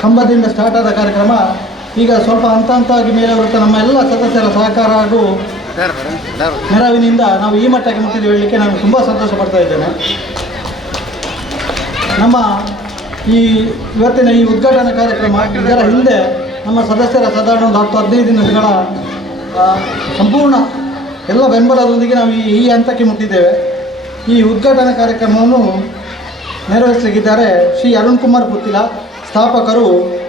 ಕಂಬದಿಂದ start ಆದ ಕಾರ್ಯಕ್ರಮ ಈಗ ಸ್ವಲ್ಪ ಹಂತ ಹಂತವಾಗಿ ಮೇಲೆ ಬರುತ್ತೆ. ನಮ್ಮ ಎಲ್ಲ ಸದಸ್ಯರ ಸಹಕಾರ ಹಾಗೂ ನೆರವಿನಿಂದ ನಾವು ಈ ಮಟ್ಟಕ್ಕೆ ಮುಟ್ಟಿದ್ದು ಹೇಳಲಿಕ್ಕೆ ನಾನು ತುಂಬ ಸಂತೋಷ ಪಡ್ತಾ ಇದ್ದೇನೆ. ನಮ್ಮ ಇವತ್ತಿನ ಈ ಉದ್ಘಾಟನಾ ಕಾರ್ಯಕ್ರಮ ಇದರ ಹಿಂದೆ ನಮ್ಮ ಸದಸ್ಯರ ಸಾಧಾರಣ ಒಂದು 10-15 ದಿನಗಳ ಸಂಪೂರ್ಣ ಎಲ್ಲ ಬೆಂಬಲದೊಂದಿಗೆ ನಾವು ಈ ಹಂತಕ್ಕೆ ಮುಟ್ಟಿದ್ದೇವೆ. ಈ ಉದ್ಘಾಟನಾ ಕಾರ್ಯಕ್ರಮವನ್ನು ನೆರವೇರಿಸಲಿದ್ದಾರೆ ಶ್ರೀ ಅರುಣ್ ಕುಮಾರ್ ಪುತ್ತಿಲ, ಸ್ಥಾಪಕರು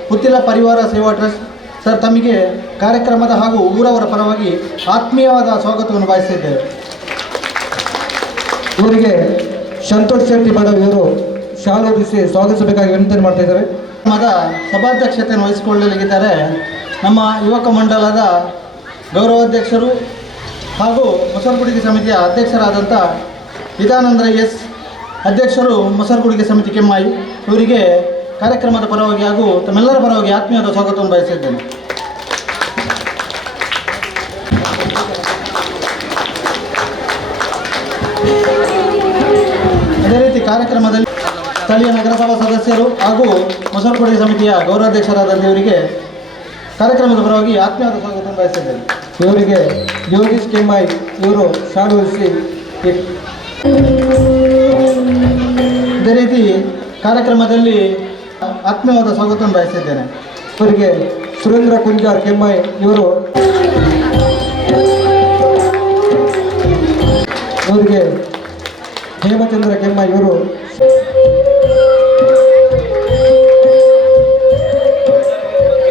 ಪುತ್ತಿಲ ಪರಿವಾರ ಸೇವಾ ಟ್ರಸ್ಟ್. ಸರ್, ತಮಗೆ ಕಾರ್ಯಕ್ರಮದ ಹಾಗೂ ಊರವರ ಪರವಾಗಿ ಆತ್ಮೀಯವಾದ ಸ್ವಾಗತವನ್ನು ಬಯಸಿದ್ದೇವೆ. ಇವರಿಗೆ ಸಂತೋಷ್ ಶೆಟ್ಟಿ ಬಡವ್ ಇವರು ಶಾಲೋದಿಸಿ ಸ್ವಾಗತಿಸಬೇಕಾಗಿ ವಿನಂತಿ ಮಾಡ್ತಾ ಇದ್ದಾರೆ. ಸಭಾಧ್ಯಕ್ಷತೆಯನ್ನು ವಹಿಸಿಕೊಳ್ಳಲಿದ್ದಾರೆ ನಮ್ಮ ಯುವಕ ಮಂಡಲದ ಗೌರವಾಧ್ಯಕ್ಷರು ಹಾಗೂ ಮೊಸರುಗುಡಿಗೆ ಸಮಿತಿಯ ಅಧ್ಯಕ್ಷರಾದಂಥ ವಿಧಾನಂದ್ರ ಎಸ್ ಅಧ್ಯಕ್ಷರು, ಮೊಸರುಗುಡಿಗೆ ಸಮಿತಿ ಕೆಮ್ಮಾಯಿ. ಇವರಿಗೆ ಕಾರ್ಯಕ್ರಮದ ಪರವಾಗಿ ಹಾಗೂ ತಮ್ಮೆಲ್ಲರ ಪರವಾಗಿ ಆತ್ಮೀಯವಾದ ಸ್ವಾಗತವನ್ನು ಬಯಸಿದ್ದೇನೆ. ಅದೇ ರೀತಿ ಕಾರ್ಯಕ್ರಮದಲ್ಲಿ ಸ್ಥಳೀಯ ನಗರಸಭಾ ಸದಸ್ಯರು ಹಾಗೂ ಮೊಸರುಗುಡಿಗೆ ಸಮಿತಿಯ ಗೌರವಾಧ್ಯಕ್ಷರಾದಂಥ ಇವರಿಗೆ ಕಾರ್ಯಕ್ರಮದ ಪರವಾಗಿ ಆತ್ಮೀಯವಾದ ಸ್ವಾಗತವನ್ನು ಬಯಸಿದ್ದೇನೆ. ಇವರಿಗೆ ಯೋಗೀಶ್ ಕೆಮ್ಮಾಯಿ ಇವರು ಶಾಲೋದಿಸಿ. ಅದೇ ರೀತಿ ಕಾರ್ಯಕ್ರಮದಲ್ಲಿ ಆತ್ಮೀಯವಾದ ಸ್ವಾಗತವನ್ನು ಬಯಸಿದ್ದೇನೆ. ಇವರಿಗೆ ಸುರೇಂದ್ರ ಕುಂಜಾರ್ ಕೆಮ್ಮಾಯಿ ಇವರಿಗೆ ಹೇಮಚಂದ್ರ ಕೆಮ್ಮಾಯಿ ಇವರು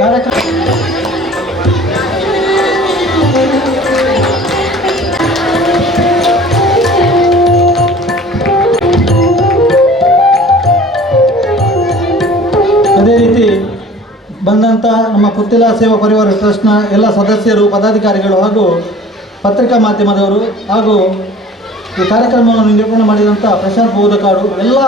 ಕಾರ್ಯಕ್ರಮ ಅದೇ ರೀತಿ ಬಂದಂಥ ನಮ್ಮ ಪುತ್ತಿಲ ಸೇವಾ ಪರಿವಾರ ಟ್ರಸ್ಟ್ನ ಎಲ್ಲ ಸದಸ್ಯರು, ಪದಾಧಿಕಾರಿಗಳು ಹಾಗೂ ಪತ್ರಿಕಾ ಮಾಧ್ಯಮದವರು ಹಾಗೂ ಈ ಕಾರ್ಯಕ್ರಮವನ್ನು ನಿರೂಪಣೆ ಮಾಡಿದಂಥ ಪ್ರಶಾಂತ್ ಬೋಧಕಾಡು ಎಲ್ಲ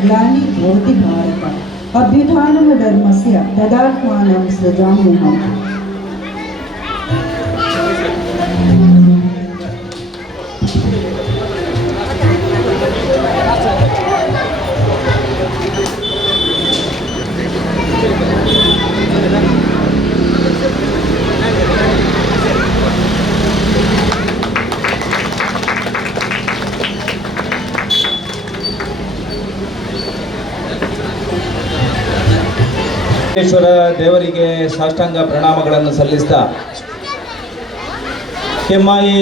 ग्लानिर्भवति भारत अभ्युत्थानं धर्मस्य तदात्मानं सृजाम्यहम्. ಶ್ವರ ದೇವರಿಗೆ ಸಾಷ್ಟಾಂಗ ಪ್ರಣಾಮಗಳನ್ನು ಸಲ್ಲಿಸ್ತಾ, ಕೆಮ್ಮಾಯಿ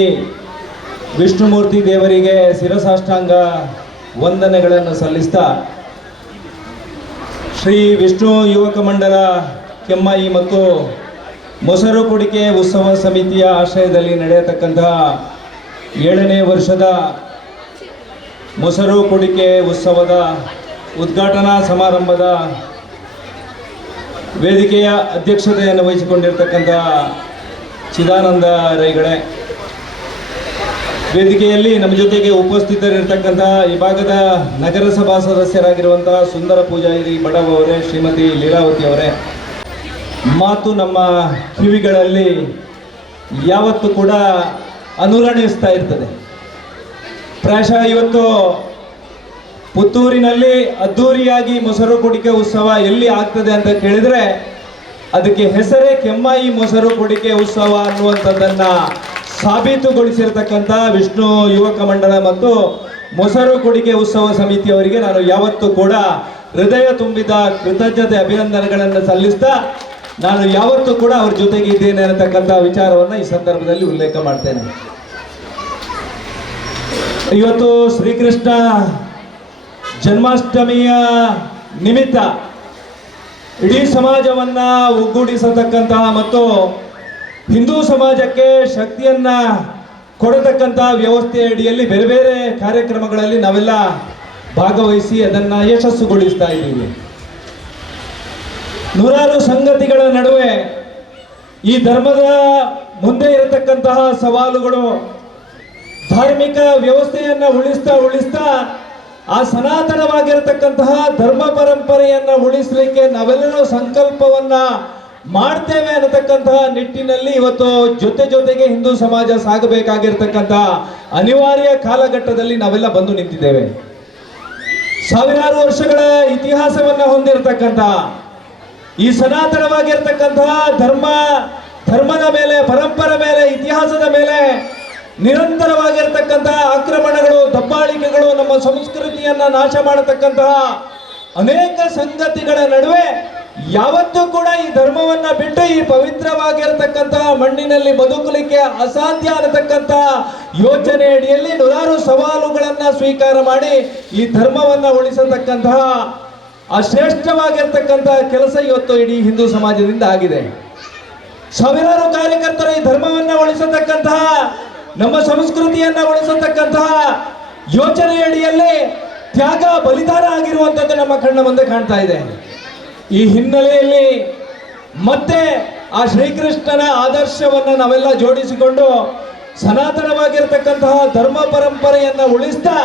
ವಿಷ್ಣುಮೂರ್ತಿ ದೇವರಿಗೆ ಶಿರಸಾಷ್ಟಾಂಗ ವಂದನೆಗಳನ್ನು ಸಲ್ಲಿಸ್ತಾ, ಶ್ರೀ ವಿಷ್ಣು ಯುವಕ ಮಂಡಲ ಕೆಮ್ಮಾಯಿ ಮತ್ತು ಮೊಸರುಗುಡಿಗೆ ಉತ್ಸವ ಸಮಿತಿಯ ಆಶ್ರಯದಲ್ಲಿ ನಡೆಯತಕ್ಕಂತಹ 7ನೇ ವರ್ಷದ ಮೊಸರುಗುಡಿಗೆ ಉತ್ಸವದ ಉದ್ಘಾಟನಾ ಸಮಾರಂಭದ ವೇದಿಕೆಯ ಅಧ್ಯಕ್ಷತೆಯನ್ನು ವಹಿಸಿಕೊಂಡಿರ್ತಕ್ಕಂಥ ಚಿದಾನಂದ ರೈಗಳೇ, ವೇದಿಕೆಯಲ್ಲಿ ನಮ್ಮ ಜೊತೆಗೆ ಉಪಸ್ಥಿತರಿರ್ತಕ್ಕಂಥ ಈ ಭಾಗದ ನಗರಸಭಾ ಸದಸ್ಯರಾಗಿರುವಂಥ ಸುಂದರ ಪೂಜಾರಿ ಬಡವ್ ಅವರೇ, ಶ್ರೀಮತಿ ಲೀಲಾವತಿ ಅವರೇ, ಮಾತು ನಮ್ಮ ಕಿವಿಗಳಲ್ಲಿ ಯಾವತ್ತೂ ಕೂಡ ಅನುರಣಿಸ್ತಾ ಇರ್ತದೆ. ಪ್ರಾಯಶಃ ಇವತ್ತು ಪುತ್ತೂರಿನಲ್ಲಿ ಅದ್ಧೂರಿಯಾಗಿ ಮೊಸರುಗುಡಿಗೆ ಉತ್ಸವ ಎಲ್ಲಿ ಆಗ್ತದೆ ಅಂತ ಕೇಳಿದರೆ ಅದಕ್ಕೆ ಹೆಸರೇ ಕೆಮ್ಮಾಯಿ ಮೊಸರುಗುಡಿಗೆ ಉತ್ಸವ ಅನ್ನುವಂಥದ್ದನ್ನು ಸಾಬೀತುಗೊಳಿಸಿರ್ತಕ್ಕಂಥ ವಿಷ್ಣು ಯುವಕ ಮಂಡಲ ಮತ್ತು ಮೊಸರುಗುಡಿಗೆ ಉತ್ಸವ ಸಮಿತಿಯವರಿಗೆ ನಾನು ಯಾವತ್ತೂ ಕೂಡ ಹೃದಯ ತುಂಬಿದ ಕೃತಜ್ಞತೆ ಅಭಿನಂದನೆಗಳನ್ನು ಸಲ್ಲಿಸ್ತಾ, ನಾನು ಯಾವತ್ತೂ ಕೂಡ ಅವ್ರ ಜೊತೆಗೆ ಇದ್ದೇನೆ ಅನ್ನತಕ್ಕಂಥ ವಿಚಾರವನ್ನು ಈ ಸಂದರ್ಭದಲ್ಲಿ ಉಲ್ಲೇಖ ಮಾಡ್ತೇನೆ. ಇವತ್ತು ಶ್ರೀಕೃಷ್ಣ ಜನ್ಮಾಷ್ಟಮಿಯ ನಿಮಿತ್ತ ಇಡೀ ಸಮಾಜವನ್ನ ಒಗ್ಗೂಡಿಸತಕ್ಕಂತಹ ಮತ್ತು ಹಿಂದೂ ಸಮಾಜಕ್ಕೆ ಶಕ್ತಿಯನ್ನ ಕೊಡತಕ್ಕಂಥ ವ್ಯವಸ್ಥೆಯ ಅಡಿಯಲ್ಲಿ ಬೇರೆ ಬೇರೆ ಕಾರ್ಯಕ್ರಮಗಳಲ್ಲಿ ನಾವೆಲ್ಲ ಭಾಗವಹಿಸಿ ಅದನ್ನು ಯಶಸ್ಸುಗೊಳಿಸ್ತಾ ಇದ್ದೀವಿ. ನೂರಾರು ಸಂಗತಿಗಳ ನಡುವೆ ಈ ಧರ್ಮದ ಮುಂದೆ ಇರತಕ್ಕಂತಹ ಸವಾಲುಗಳು, ಧಾರ್ಮಿಕ ವ್ಯವಸ್ಥೆಯನ್ನು ಉಳಿಸ್ತಾ ಆ ಸನಾತನವಾಗಿರತಕ್ಕಂತಹ ಧರ್ಮ ಪರಂಪರೆಯನ್ನು ಉಳಿಸಲಿಕ್ಕೆ ನಾವೆಲ್ಲರೂ ಸಂಕಲ್ಪವನ್ನ ಮಾಡ್ತೇವೆ ಅನ್ನತಕ್ಕಂತಹ ನಿಟ್ಟಿನಲ್ಲಿ ಇವತ್ತು ಜೊತೆಗೆ ಹಿಂದೂ ಸಮಾಜ ಸಾಗಬೇಕಾಗಿರ್ತಕ್ಕಂತಹ ಅನಿವಾರ್ಯ ಕಾಲಘಟ್ಟದಲ್ಲಿ ನಾವೆಲ್ಲ ಬಂದು ನಿಂತಿದ್ದೇವೆ. ಸಾವಿರಾರು ವರ್ಷಗಳ ಇತಿಹಾಸವನ್ನ ಹೊಂದಿರತಕ್ಕಂತಹ ಈ ಸನಾತನವಾಗಿರ್ತಕ್ಕಂತಹ ಧರ್ಮದ ಮೇಲೆ, ಪರಂಪರೆ ಮೇಲೆ, ಇತಿಹಾಸದ ಮೇಲೆ ನಿರಂತರವಾಗಿರ್ತಕ್ಕಂತಹ ಆಕ್ರಮಣಗಳು, ದಬ್ಬಾಳಿಕೆಗಳು, ನಮ್ಮ ಸಂಸ್ಕೃತಿಯನ್ನ ನಾಶ ಮಾಡತಕ್ಕಂತಹ ಅನೇಕ ಸಂಗತಿಗಳ ನಡುವೆ ಯಾವತ್ತೂ ಕೂಡ ಈ ಧರ್ಮವನ್ನ ಬಿಟ್ಟು ಈ ಪವಿತ್ರವಾಗಿರತಕ್ಕಂತಹ ಮಣ್ಣಿನಲ್ಲಿ ಬದುಕಲಿಕ್ಕೆ ಅಸಾಧ್ಯ ಅನ್ನತಕ್ಕಂತಹ ಯೋಚನೆ ಅಡಿಯಲ್ಲಿ ನೂರಾರು ಸವಾಲುಗಳನ್ನ ಸ್ವೀಕಾರ ಮಾಡಿ ಈ ಧರ್ಮವನ್ನ ಉಳಿಸತಕ್ಕಂತಹ ಆ ಶ್ರೇಷ್ಠವಾಗಿರ್ತಕ್ಕಂತಹ ಕೆಲಸ ಇವತ್ತು ಇಡೀ ಹಿಂದೂ ಸಮಾಜದಿಂದ ಆಗಿದೆ. ಸಾವಿರಾರು ಕಾರ್ಯಕರ್ತರು ಈ ಧರ್ಮವನ್ನ ಉಳಿಸತಕ್ಕಂತಹ, ನಮ್ಮ ಸಂಸ್ಕೃತಿಯನ್ನ ಉಳಿಸತಕ್ಕಂತಹ ಯೋಚನೆಯಡಿಯಲ್ಲಿ ತ್ಯಾಗ, ಬಲಿದಾನ ಆಗಿರುವಂಥದ್ದು ನಮ್ಮ ಕಣ್ಣ ಮುಂದೆ ಕಾಣ್ತಾ ಇದೆ. ಈ ಹಿನ್ನೆಲೆಯಲ್ಲಿ ಮತ್ತೆ ಆ ಶ್ರೀಕೃಷ್ಣನ ಆದರ್ಶವನ್ನು ನಾವೆಲ್ಲ ಜೋಡಿಸಿಕೊಂಡು ಸನಾತನವಾಗಿರತಕ್ಕಂತಹ ಧರ್ಮ ಪರಂಪರೆಯನ್ನ ಉಳಿಸ್ತಾ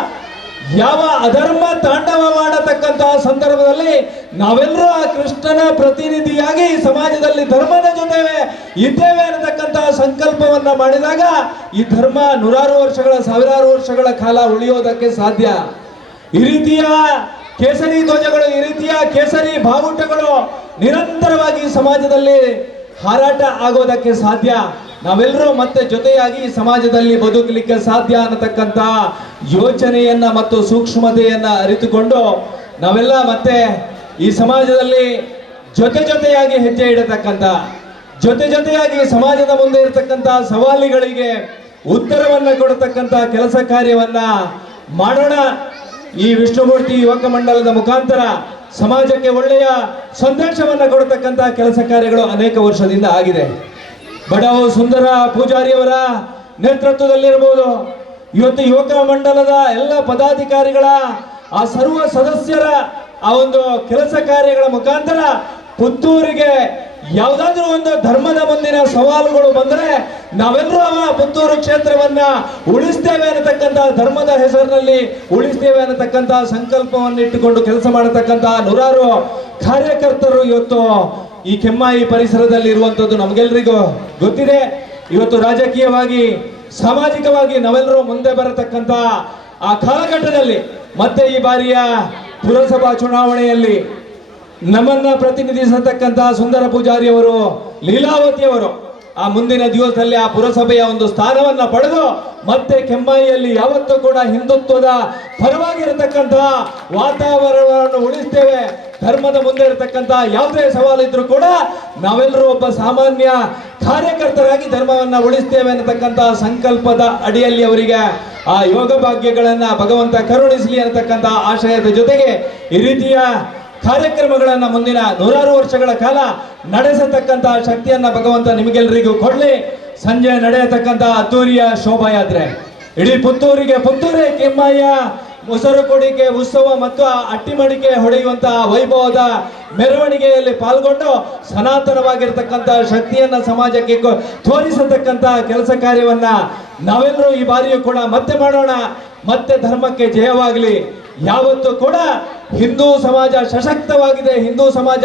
ಯಾವ ಅಧರ್ಮ ತಾಂಡವ ಮಾಡತಕ್ಕಂತಹ ಸಂದರ್ಭದಲ್ಲಿ ನಾವೆಲ್ಲರೂ ಆ ಕೃಷ್ಣನ ಪ್ರತಿನಿಧಿಯಾಗಿ ಈ ಸಮಾಜದಲ್ಲಿ ಧರ್ಮದ ಜೊತೆ ಇದ್ದೇವೆ ಅನ್ನತಕ್ಕಂತಹ ಸಂಕಲ್ಪವನ್ನ ಮಾಡಿದಾಗ ಈ ಧರ್ಮ ನೂರಾರು ವರ್ಷಗಳ, ಸಾವಿರಾರು ವರ್ಷಗಳ ಕಾಲ ಉಳಿಯೋದಕ್ಕೆ ಸಾಧ್ಯ. ಈ ರೀತಿಯ ಕೇಸರಿ ಧ್ವಜಗಳು, ಈ ರೀತಿಯ ಕೇಸರಿ ಬಾವುಟಗಳು ನಿರಂತರವಾಗಿ ಸಮಾಜದಲ್ಲಿ ಹಾರಾಟ ಆಗೋದಕ್ಕೆ ಸಾಧ್ಯ. ನಾವೆಲ್ಲರೂ ಮತ್ತೆ ಜೊತೆಯಾಗಿ ಸಮಾಜದಲ್ಲಿ ಬದುಕಲಿಕ್ಕೆ ಸಾಧ್ಯ ಅನ್ನತಕ್ಕಂಥ ಯೋಚನೆಯನ್ನ ಮತ್ತು ಸೂಕ್ಷ್ಮತೆಯನ್ನ ಅರಿತುಕೊಂಡು ನಾವೆಲ್ಲ ಮತ್ತೆ ಈ ಸಮಾಜದಲ್ಲಿ ಜೊತೆಯಾಗಿ ಹೆಜ್ಜೆ ಇಡತಕ್ಕಂಥ, ಜೊತೆಯಾಗಿ ಸಮಾಜದ ಮುಂದೆ ಇರತಕ್ಕಂಥ ಸವಾಲುಗಳಿಗೆ ಉತ್ತರವನ್ನ ಕೊಡತಕ್ಕಂಥ ಕೆಲಸ ಕಾರ್ಯವನ್ನ ಮಾಡೋಣ. ಈ ವಿಷ್ಣುಮೂರ್ತಿ ಯುವಕ ಮಂಡಲದ ಮುಖಾಂತರ ಸಮಾಜಕ್ಕೆ ಒಳ್ಳೆಯ ಸಂದೇಶವನ್ನ ಕೊಡತಕ್ಕಂಥ ಕೆಲಸ ಕಾರ್ಯಗಳು ಅನೇಕ ವರ್ಷದಿಂದ ಆಗಿದೆ. ಬಡಾವು ಸುಂದರ ಪೂಜಾರಿಯವರ ನೇತೃತ್ವದಲ್ಲಿರಬಹುದು, ಇವತ್ತು ಯುವಕ ಮಂಡಲದ ಎಲ್ಲ ಪದಾಧಿಕಾರಿಗಳ ಆ ಸರ್ವ ಸದಸ್ಯರ ಆ ಒಂದು ಕೆಲಸ ಕಾರ್ಯಗಳ ಮುಖಾಂತರ ಪುತ್ತೂರಿಗೆ ಯಾವುದಾದ್ರೂ ಒಂದು ಧರ್ಮದ ಮುಂದಿನ ಸವಾಲುಗಳು ಬಂದರೆ ನಾವೆಲ್ಲರೂ ಪುತ್ತೂರು ಕ್ಷೇತ್ರವನ್ನ ಉಳಿಸ್ತೇವೆ ಅನ್ನತಕ್ಕಂತಹ, ಧರ್ಮದ ಹೆಸರಿನಲ್ಲಿ ಉಳಿಸ್ತೇವೆ ಅನ್ನತಕ್ಕಂತಹ ಸಂಕಲ್ಪವನ್ನು ಇಟ್ಟುಕೊಂಡು ಕೆಲಸ ಮಾಡತಕ್ಕಂತಹ ನೂರಾರು ಕಾರ್ಯಕರ್ತರು ಇವತ್ತು ಈ ಕೆಮ್ಮಾಯಿ ಪರಿಸರದಲ್ಲಿ ಇರುವಂತದ್ದು ನಮಗೆಲ್ಲರಿಗೂ ಗೊತ್ತಿದೆ. ಇವತ್ತು ರಾಜಕೀಯವಾಗಿ, ಸಾಮಾಜಿಕವಾಗಿ ನಾವೆಲ್ಲರೂ ಮುಂದೆ ಬರತಕ್ಕಂತ ಆ ಕಾಲಘಟ್ಟದಲ್ಲಿ ಮತ್ತೆ ಈ ಬಾರಿಯ ಪುರಸಭಾ ಚುನಾವಣೆಯಲ್ಲಿ ನಮ್ಮನ್ನ ಪ್ರತಿನಿಧಿಸತಕ್ಕಂತಹ ಸುಂದರ ಪೂಜಾರಿಯವರು, ಲೀಲಾವತಿಯವರು ಆ ಮುಂದಿನ ದಿವಸದಲ್ಲಿ ಆ ಪುರಸಭೆಯ ಒಂದು ಸ್ಥಾನವನ್ನ ಪಡೆದು ಮತ್ತೆ ಕೆಮ್ಮಾಯಿಯಲ್ಲಿ ಯಾವತ್ತೂ ಕೂಡ ಹಿಂದುತ್ವದ ಪರವಾಗಿರತಕ್ಕಂತಹ ವಾತಾವರಣವನ್ನು ಉಳಿಸ್ತೇವೆ. ಧರ್ಮದ ಮುಂದೆ ಇರತಕ್ಕಂತಹ ಯಾವುದೇ ಸವಾಲಿದ್ರು ಕೂಡ ನಾವೆಲ್ಲರೂ ಒಬ್ಬ ಸಾಮಾನ್ಯ ಕಾರ್ಯಕರ್ತರಾಗಿ ಧರ್ಮವನ್ನ ಉಳಿಸ್ತೇವೆ ಅನ್ನತಕ್ಕಂತಹ ಸಂಕಲ್ಪದ ಅಡಿಯಲ್ಲಿ ಅವರಿಗೆ ಆ ಯೋಗ ಭಾಗ್ಯಗಳನ್ನ ಭಗವಂತ ಕರುಣಿಸಲಿ ಅನ್ನತಕ್ಕಂಥ ಆಶಯದ ಜೊತೆಗೆ ಈ ರೀತಿಯ ಕಾರ್ಯಕ್ರಮಗಳನ್ನ ಮುಂದಿನ ನೂರಾರು ವರ್ಷಗಳ ಕಾಲ ನಡೆಸತಕ್ಕಂತಹ ಶಕ್ತಿಯನ್ನ ಭಗವಂತ ನಿಮಗೆಲ್ಲರಿಗೂ ಕೊಡ್ಲಿ. ಸಂಜೆ ನಡೆಯತಕ್ಕಂತಹ ಅದ್ದೂರಿಯ ಶೋಭಾಯಾತ್ರೆ ಇಡೀ ಪುತ್ತೂರೇ ಕೆಮ್ಮಾಯಿಯ ಮೊಸರು ಕೊಡಿಕೆ ಉತ್ಸವ ಮತ್ತು ಅಟ್ಟಿಮಡಿಕೆ ಹೊಡೆಯುವಂತಹ ವೈಭವದ ಮೆರವಣಿಗೆಯಲ್ಲಿ ಪಾಲ್ಗೊಂಡು ಸನಾತನವಾಗಿರ್ತಕ್ಕಂತಹ ಶಕ್ತಿಯನ್ನ ಸಮಾಜಕ್ಕೆ ತೋರಿಸತಕ್ಕಂತ ಕೆಲಸ ಕಾರ್ಯವನ್ನ ನಾವೆಲ್ಲರೂ ಈ ಬಾರಿಯೂ ಕೂಡ ಮತ್ತೆ ಮಾಡೋಣ. ಮತ್ತೆ ಧರ್ಮಕ್ಕೆ ಜಯವಾಗಲಿ. ಯಾವತ್ತೂ ಕೂಡ ಹಿಂದೂ ಸಮಾಜ ಸಶಕ್ತವಾಗಿದೆ, ಹಿಂದೂ ಸಮಾಜ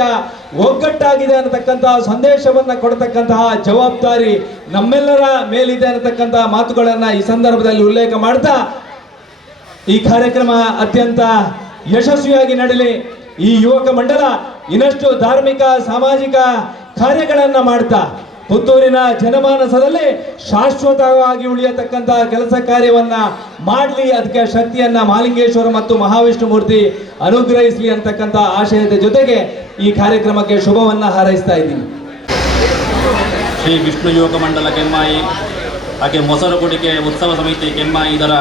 ಒಗ್ಗಟ್ಟಾಗಿದೆ ಅನ್ನತಕ್ಕಂತಹ ಸಂದೇಶವನ್ನ ಕೊಡತಕ್ಕಂತಹ ಜವಾಬ್ದಾರಿ ನಮ್ಮೆಲ್ಲರ ಮೇಲಿದೆ ಅನ್ನತಕ್ಕಂತಹ ಮಾತುಗಳನ್ನ ಈ ಸಂದರ್ಭದಲ್ಲಿ ಉಲ್ಲೇಖ ಮಾಡ್ತಾ ಈ ಕಾರ್ಯಕ್ರಮ ಅತ್ಯಂತ ಯಶಸ್ವಿಯಾಗಿ ನಡೆಯಲಿ. ಈ ಯುವಕ ಮಂಡಲ ಇನ್ನಷ್ಟು ಧಾರ್ಮಿಕ, ಸಾಮಾಜಿಕ ಕಾರ್ಯಗಳನ್ನ ಮಾಡ್ತಾ ಪುತ್ತೂರಿನ ಜನಮಾನಸದಲ್ಲಿ ಶಾಶ್ವತವಾಗಿ ಉಳಿಯತಕ್ಕಂತಹ ಕೆಲಸ ಕಾರ್ಯವನ್ನ ಮಾಡಲಿ. ಅದಕ್ಕೆ ಶಕ್ತಿಯನ್ನ ಮಹಾಲಿಂಗೇಶ್ವರ ಮತ್ತು ಮಹಾವಿಷ್ಣು ಮೂರ್ತಿ ಅನುಗ್ರಹಿಸಲಿ ಅಂತಕ್ಕಂಥ ಆಶಯದ ಜೊತೆಗೆ ಈ ಕಾರ್ಯಕ್ರಮಕ್ಕೆ ಶುಭವನ್ನ ಹಾರೈಸ್ತಾ ಇದ್ದೀನಿ. ಶ್ರೀ ವಿಷ್ಣು ಯುವಕ ಮಂಡಲ ಕೆಮ್ಮಾಯಿ ಹಾಗೆ ಮೊಸರು ಕುಡಿಕೆ ಉತ್ಸವ ಸಮಿತಿ ಕೆಮ್ಮಾಯಿ ಇದರ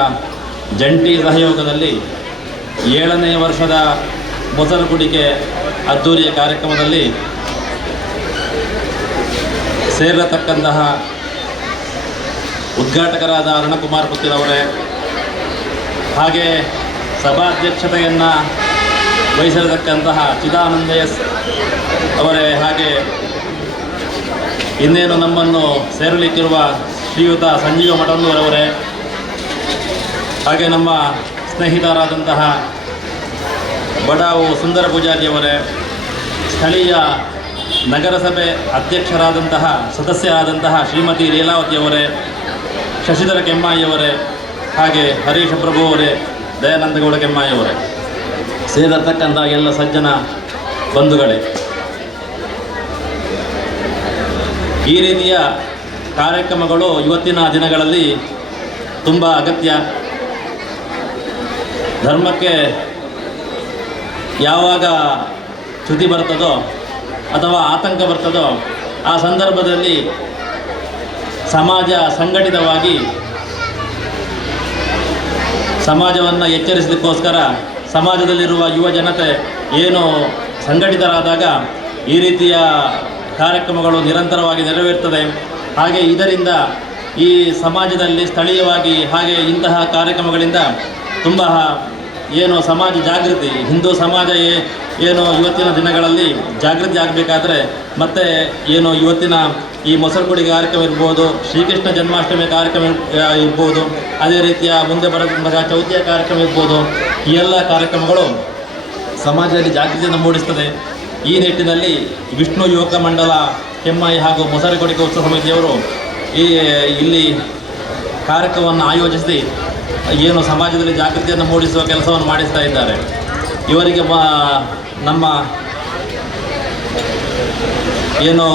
ಜಂಟಿ ಸಹಯೋಗದಲ್ಲಿ 7ನೇ ವರ್ಷದ ಮೊಸರು ಕುಡಿಕೆ ಅದ್ದೂರಿಯ ಕಾರ್ಯಕ್ರಮದಲ್ಲಿ ಸೇರತಕ್ಕಂತಹ ಉದ್ಘಾಟಕರಾದ ಅರುಣಕುಮಾರ್ ಪುತ್ತಿರವರೇ, ಹಾಗೆ ಸಭಾಧ್ಯಕ್ಷತೆಯನ್ನು ವಹಿಸಿರತಕ್ಕಂತಹ ಚಿದಾನಂದ ಎಸ್ ಅವರೇ, ಹಾಗೆ ಇನ್ನೇನು ನಮ್ಮನ್ನು ಸೇರಲಿಕ್ಕಿರುವ ಶ್ರೀಯುತ ಸಂಜೀವ ಮಠಂದೂರವರೇ, ಹಾಗೆ ನಮ್ಮ ಸ್ನೇಹಿತರಾದಂತಹ ಬಡಾವು ಸುಂದರ ಪೂಜಾರಿಯವರೇ, ಸ್ಥಳೀಯ ನಗರಸಭೆ ಅಧ್ಯಕ್ಷರಾದಂತಹ ಸದಸ್ಯರಾದಂತಹ ಶ್ರೀಮತಿ ಲೀಲಾವತಿಯವರೇ, ಶಶಿಧರ ಕೆಮ್ಮಾಯಿಯವರೇ, ಹಾಗೆ ಹರೀಶ ಪ್ರಭು ಅವರೇ, ದಯಾನಂದಗೌಡ ಕೆಮ್ಮಾಯಿಯವರೇ, ಸೇರಿರ್ತಕ್ಕಂಥ ಎಲ್ಲ ಸಜ್ಜನ ಬಂಧುಗಳೇ, ಈ ರೀತಿಯ ಕಾರ್ಯಕ್ರಮಗಳು ಇವತ್ತಿನ ದಿನಗಳಲ್ಲಿ ತುಂಬ ಅಗತ್ಯ. ಧರ್ಮಕ್ಕೆ ಯಾವಾಗ ಚ್ಯುತಿ ಬರ್ತದೋ ಅಥವಾ ಆತಂಕ ಬರ್ತದೋ ಆ ಸಂದರ್ಭದಲ್ಲಿ ಸಮಾಜ ಸಂಘಟಿತವಾಗಿ ಸಮಾಜವನ್ನು ಎಚ್ಚರಿಸಲಿಕ್ಕೋಸ್ಕರ ಸಮಾಜದಲ್ಲಿರುವ ಯುವ ಜನತೆ ಏನು ಸಂಘಟಿತರಾದಾಗ ಈ ರೀತಿಯ ಕಾರ್ಯಕ್ರಮಗಳು ನಿರಂತರವಾಗಿ ನೆರವೇರ್ತದೆ. ಹಾಗೆ ಇದರಿಂದ ಈ ಸಮಾಜದಲ್ಲಿ ಸ್ಥಳೀಯವಾಗಿ ಹಾಗೆ ಇಂತಹ ಕಾರ್ಯಕ್ರಮಗಳಿಂದ ತುಂಬ ಏನು ಸಮಾಜ ಜಾಗೃತಿ, ಹಿಂದೂ ಸಮಾಜ ಏನು ಇವತ್ತಿನ ದಿನಗಳಲ್ಲಿ ಜಾಗೃತಿ ಆಗಬೇಕಾದ್ರೆ ಮತ್ತು ಏನು ಇವತ್ತಿನ ಈ ಮೊಸರುಕುಡಿ ಕಾರ್ಯಕ್ರಮ ಇರ್ಬೋದು, ಶ್ರೀಕೃಷ್ಣ ಜನ್ಮಾಷ್ಟಮಿ ಕಾರ್ಯಕ್ರಮ ಇರ್ಬೋದು, ಅದೇ ರೀತಿಯ ಮುಂದೆ ಬರೋದಂತಹ ಚೌತಿಯ ಕಾರ್ಯಕ್ರಮ ಇರ್ಬೋದು, ಈ ಎಲ್ಲ ಕಾರ್ಯಕ್ರಮಗಳು ಸಮಾಜದಲ್ಲಿ ಜಾಗೃತಿಯನ್ನು ಮೂಡಿಸ್ತದೆ. ಈ ನಿಟ್ಟಿನಲ್ಲಿ ವಿಷ್ಣು ಯುವಕ ಮಂಡಲ ಕೆಮ್ಮಾಯಿ ಹಾಗೂ ಮೊಸರುಕುಡಿಕೆ ಉತ್ಸವ ಸಮಿತಿಯವರು ಇಲ್ಲಿ ಕಾರ್ಯಕ್ರಮವನ್ನು ಆಯೋಜಿಸಿ ಏನು ಸಮಾಜದಲ್ಲಿ ಜಾಗೃತಿಯನ್ನು ಮೂಡಿಸುವ ಕೆಲಸವನ್ನು ಮಾಡಿಸ್ತಾ ಇದ್ದಾರೆ. ಇವರಿಗೆ ನಮ್ಮ ಏನು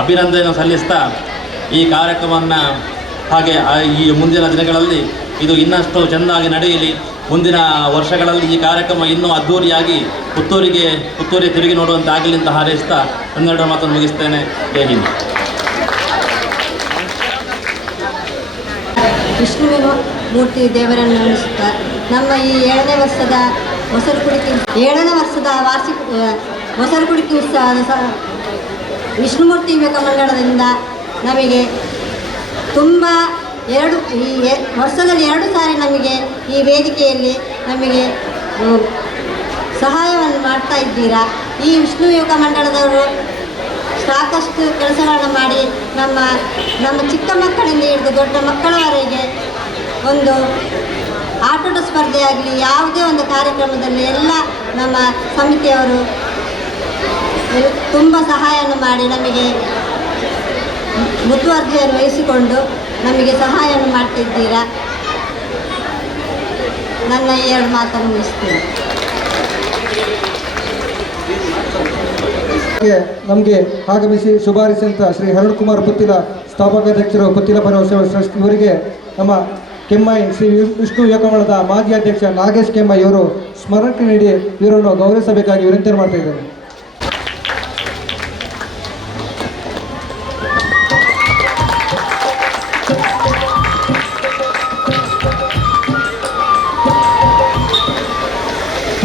ಅಭಿನಂದನೆ ಸಲ್ಲಿಸ್ತಾ ಈ ಕಾರ್ಯಕ್ರಮವನ್ನು ಹಾಗೆ ಈ ಮುಂದಿನ ದಿನಗಳಲ್ಲಿ ಇದು ಇನ್ನಷ್ಟು ಚೆನ್ನಾಗಿ ನಡೆಯಲಿ. ಮುಂದಿನ ವರ್ಷಗಳಲ್ಲಿ ಈ ಕಾರ್ಯಕ್ರಮ ಇನ್ನೂ ಅದ್ಧೂರಿಯಾಗಿ ಪುತ್ತೂರಿಗೆ ತಿರುಗಿ ನೋಡುವಂತಾಗಲಿ ಅಂತ ಹಾರೈಸ್ತಾ ಹನ್ನೆರಡರ ಮಾತನ್ನು ಮುಗಿಸ್ತೇನೆ. ಜೈ ಹಿಂದ್. ವಿಷ್ಣು ಮೂರ್ತಿ ದೇವರನ್ನು ನೆನೆಸುತ್ತಾ ನಮ್ಮ ಈ 7ನೇ ವರ್ಷದ ವಾರ್ಷಿಕ ಮೊಸರುಕುಡಿಕೆ ಉತ್ಸವದ ವಿಷ್ಣುಮೂರ್ತಿ ಯುವಕ ಮಂಡಳದಿಂದ ನಮಗೆ ತುಂಬ ವರ್ಷದಲ್ಲಿ 2 ಸಾರಿ ನಮಗೆ ಈ ವೇದಿಕೆಯಲ್ಲಿ ನಮಗೆ ಸಹಾಯವನ್ನು ಮಾಡ್ತಾ ಇದ್ದೀರಾ. ಈ ವಿಷ್ಣು ಯುವಕ ಮಂಡಳದವರು ಸಾಕಷ್ಟು ಕೆಲಸಗಳನ್ನು ಮಾಡಿ ನಮ್ಮ ಚಿಕ್ಕ ಮಕ್ಕಳಿಂದ ಹಿಡಿದು ದೊಡ್ಡ ಮಕ್ಕಳವರೆಗೆ ಒಂದು ಆಟೋಟ ಸ್ಪರ್ಧೆ ಆಗಲಿ, ಯಾವುದೇ ಒಂದು ಕಾರ್ಯಕ್ರಮದಲ್ಲಿ ಎಲ್ಲ ನಮ್ಮ ಸಮಿತಿಯವರು ತುಂಬ ಸಹಾಯವನ್ನು ಮಾಡಿ ನಮಗೆ ಮುತುವರ್ಜಿಯನ್ನು ವಹಿಸಿಕೊಂಡು ನಮಗೆ ಸಹಾಯವನ್ನು ಮಾಡ್ತಿದ್ದೀರಾ. ನನ್ನ ಈ 2 ಮಾತನ್ನು ಮುಗಿಸ್ತೀನಿ. ನಮಗೆ ಆಗಮಿಸಿ ಶುಭಾರಿಸಿದಂಥ ಶ್ರೀ ಅರುಣಕುಮಾರ್ ಪುತ್ತಿಲ ಸ್ಥಾಪಕಾಧ್ಯಕ್ಷರು ಪುತ್ತಿಲ ಪರಮೇಶ್ವರ ಟ್ರಸ್ಟ್ ಇವರಿಗೆ ನಮ್ಮ ಕೆಮ್ಮಾಯಿ ಶ್ರೀ ವಿಷ್ಣು ಯುವಕ ಮಂಡಳದ ಮಾಜಿ ಅಧ್ಯಕ್ಷ ನಾಗೇಶ್ ಕೆಮ್ಮಾಯಿ ಇವರು ಸ್ಮರಣೆ ನೀಡಿ ಇವರನ್ನು ಗೌರವಿಸಬೇಕಾಗಿ ವಿನಂತಿ ಮಾಡ್ತಾ ಇದ್ದಾರೆ.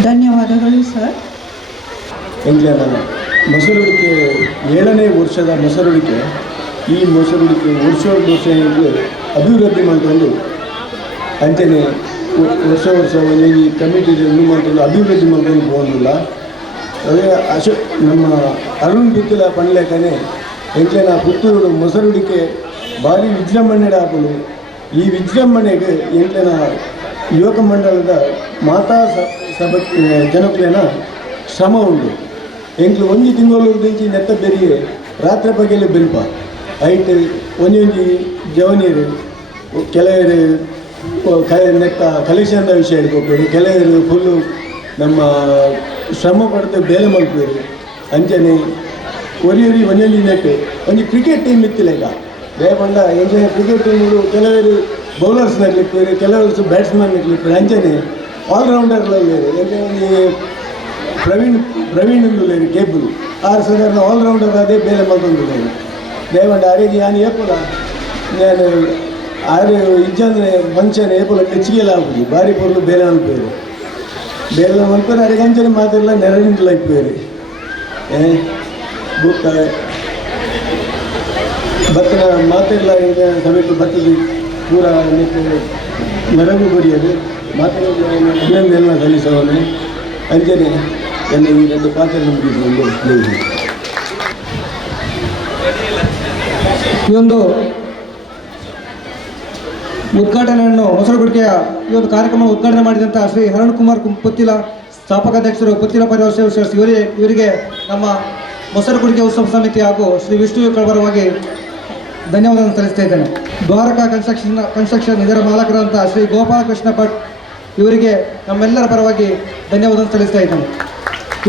ಧನ್ಯವಾದಗಳು ಸರ್. ಎಂಗ್ಲಿನ ಮೊಸರುಡಿಕೆ 7ನೇ ವರ್ಷದ ಮೊಸರುಡಿಕೆ, ಈ ಮೊಸರುಡಿಕೆ ವರ್ಷಕ್ಕೆ ಅಭಿವೃದ್ಧಿ ಮಾಡಿಕೊಂಡು ಅಂಚನೆ ವರ್ಷ ಈ ಕಮಿಟಿಯನ್ನು ಮಾಡಿಕೊಂಡು ಅಭಿವೃದ್ಧಿ ಮಾಡ್ಕೊಂಡು ಹೋಗೋದಿಲ್ಲ. ಅದೇ ನಮ್ಮ ಅರುಣ್ ಪುತ್ತಿಲ ಪಂಡ್ಲೇಕನೇ ಎಂಕ್ಲಿನ ಪುತ್ತೂರು ಮೊಸರುಡಿಕೆ ಭಾರಿ ವಿಜೃಂಭಣೆ ಹಾಕಲು ಈ ವಿಜೃಂಭಣೆಗೆ ಎಂಕ್ಲಿನ ಯುವಕ ಮಂಡಲದ ಮಾತಾ ಸಭೆ ಜನಕ್ಲೇನ ಶ್ರಮ ಉಂಟು. ಎಂಕ್ಲು 1 ತಿಂಗಳು ದಿಂಚಿ ನೆತ್ತ ಬೆರಿಗೆ ರಾತ್ರಿ ಬಗೆಯಲ್ಲಿ ಬೆಲ್ಪ ಐಟ್ ಒಂಜೊಂಜಿ ಜವನೀರು ಕೆಲವರು ನೆತ್ತ ಕಲೆಕ್ಷನ್ದ ವಿಷಯ ಹಿಡ್ಕೊಳ್ಬೇಡಿ, ಕೆಲವರು ಫುಲ್ಲು ನಮ್ಮ ಶ್ರಮ ಪಡ್ತು ಬೇಲೆ ಮಲ್ಪೇರು. ಅಂಚನೆ ಒರಿಯೊರಿ ಒಂಜೊಂಜಿ ನೆಟ್ಟು ಒಂದು ಕ್ರಿಕೆಟ್ ಟೀಮ್ ಇತ್ತಿಲ್ಲ. ಈಗ ದಯಪಂಡ ಎಂಜಿನ ಕ್ರಿಕೆಟ್ ಟೀಮರು ಕೆಲವರು ಬೌಲರ್ಸ್ನ ಕ್ಲಿಪ್ಪೇರು, ಕೆಲವರು ಬ್ಯಾಟ್ಸ್ಮನ್ ಕ್ಲಿಪ್ಪೇರು. ಅಂಚನೆ ಆಲ್ರೌಂಡರ್ಗಳು ಎಂಜನೆ ಪ್ರವೀಣ್ ಉಂದುಲೇರು ಕೇಬಲ್ ಸಾಧಾರಣ ಆಲ್ರೌಂಡರ್ ಅದೇ ಬೇಲೆ ಮಲ್ಕೊಂಡುಲೇರು. ದಯಪಂಡ ಅರೆಗೆ ನಾನು ಏಪುಲ ನಾನು ಆರು ಇಜ್ಜಂದ್ರೆ ಫಂಕ್ಷನ್ ಏಪುಲ ಹೆಚ್ಚಿಗೆಲ್ಲ ಆಗುದು ಭಾರಿ ಪೊರ್ಲು ಬೇಲೆ ಅನ್ಪೇರು. ಬೇರೆ ಮಲ್ಪೇರು ಅರೆಗೆ ಅಂಚನೆ ಮಾತೆಲ್ಲ ನೆರಳಿಂದ ಇಪ್ಪೇರು. ಬುಕ್ಕ ಭತ್ತನ ಮಾತೆಲ್ಲ ಈಗ ಸಮೇತ ಭತ್ತದ ಪೂರ ಮೆರಗು ಬರೆಯೋದು ಅಭಿನಂದನೆ ಸಲ್ಲಿಸೋನು ಅಂಜನೆ ಎಲ್ಲ ಈ ಎರಡು ಪಾತ್ರ ಮುಗಿಸಿಕೊಂಡು ಈ ಒಂದು ಉದ್ಘಾಟನೆಯನ್ನು ಹೊಸಗುಡಿಕೆಯ ಈ ಒಂದು ಕಾರ್ಯಕ್ರಮ ಉದ್ಘಾಟನೆ ಮಾಡಿದಂಥ ಶ್ರೀ ಅರುಣಕುಮಾರ್ ಪುತ್ತಿಲ ಸ್ಥಾಪಕಾಧ್ಯಕ್ಷರು ಪುತ್ತಿಲ ಪರಿವಾರ ಟ್ರಸ್ಟ್ ಇವರಿಗೆ ನಮ್ಮ ಮೊಸರುಗುಡಿಕೆ ಉತ್ಸವ ಸಮಿತಿ ಹಾಗೂ ಶ್ರೀ ವಿಷ್ಣು ಯುವಕರ ಪರವಾಗಿ ಧನ್ಯವಾದವನ್ನು ಸಲ್ಲಿಸ್ತಾ ಇದ್ದೇನೆ. ದ್ವಾರಕಾ ಕನ್ಸ್ಟ್ರಕ್ಷನ್ ಇದರ ಮಾಲಕರಂಥ ಶ್ರೀ ಗೋಪಾಲಕೃಷ್ಣ ಭಟ್ ಇವರಿಗೆ ನಮ್ಮೆಲ್ಲರ ಪರವಾಗಿ ಧನ್ಯವಾದವನ್ನು ಸಲ್ಲಿಸ್ತಾ ಇದ್ದೇನೆ.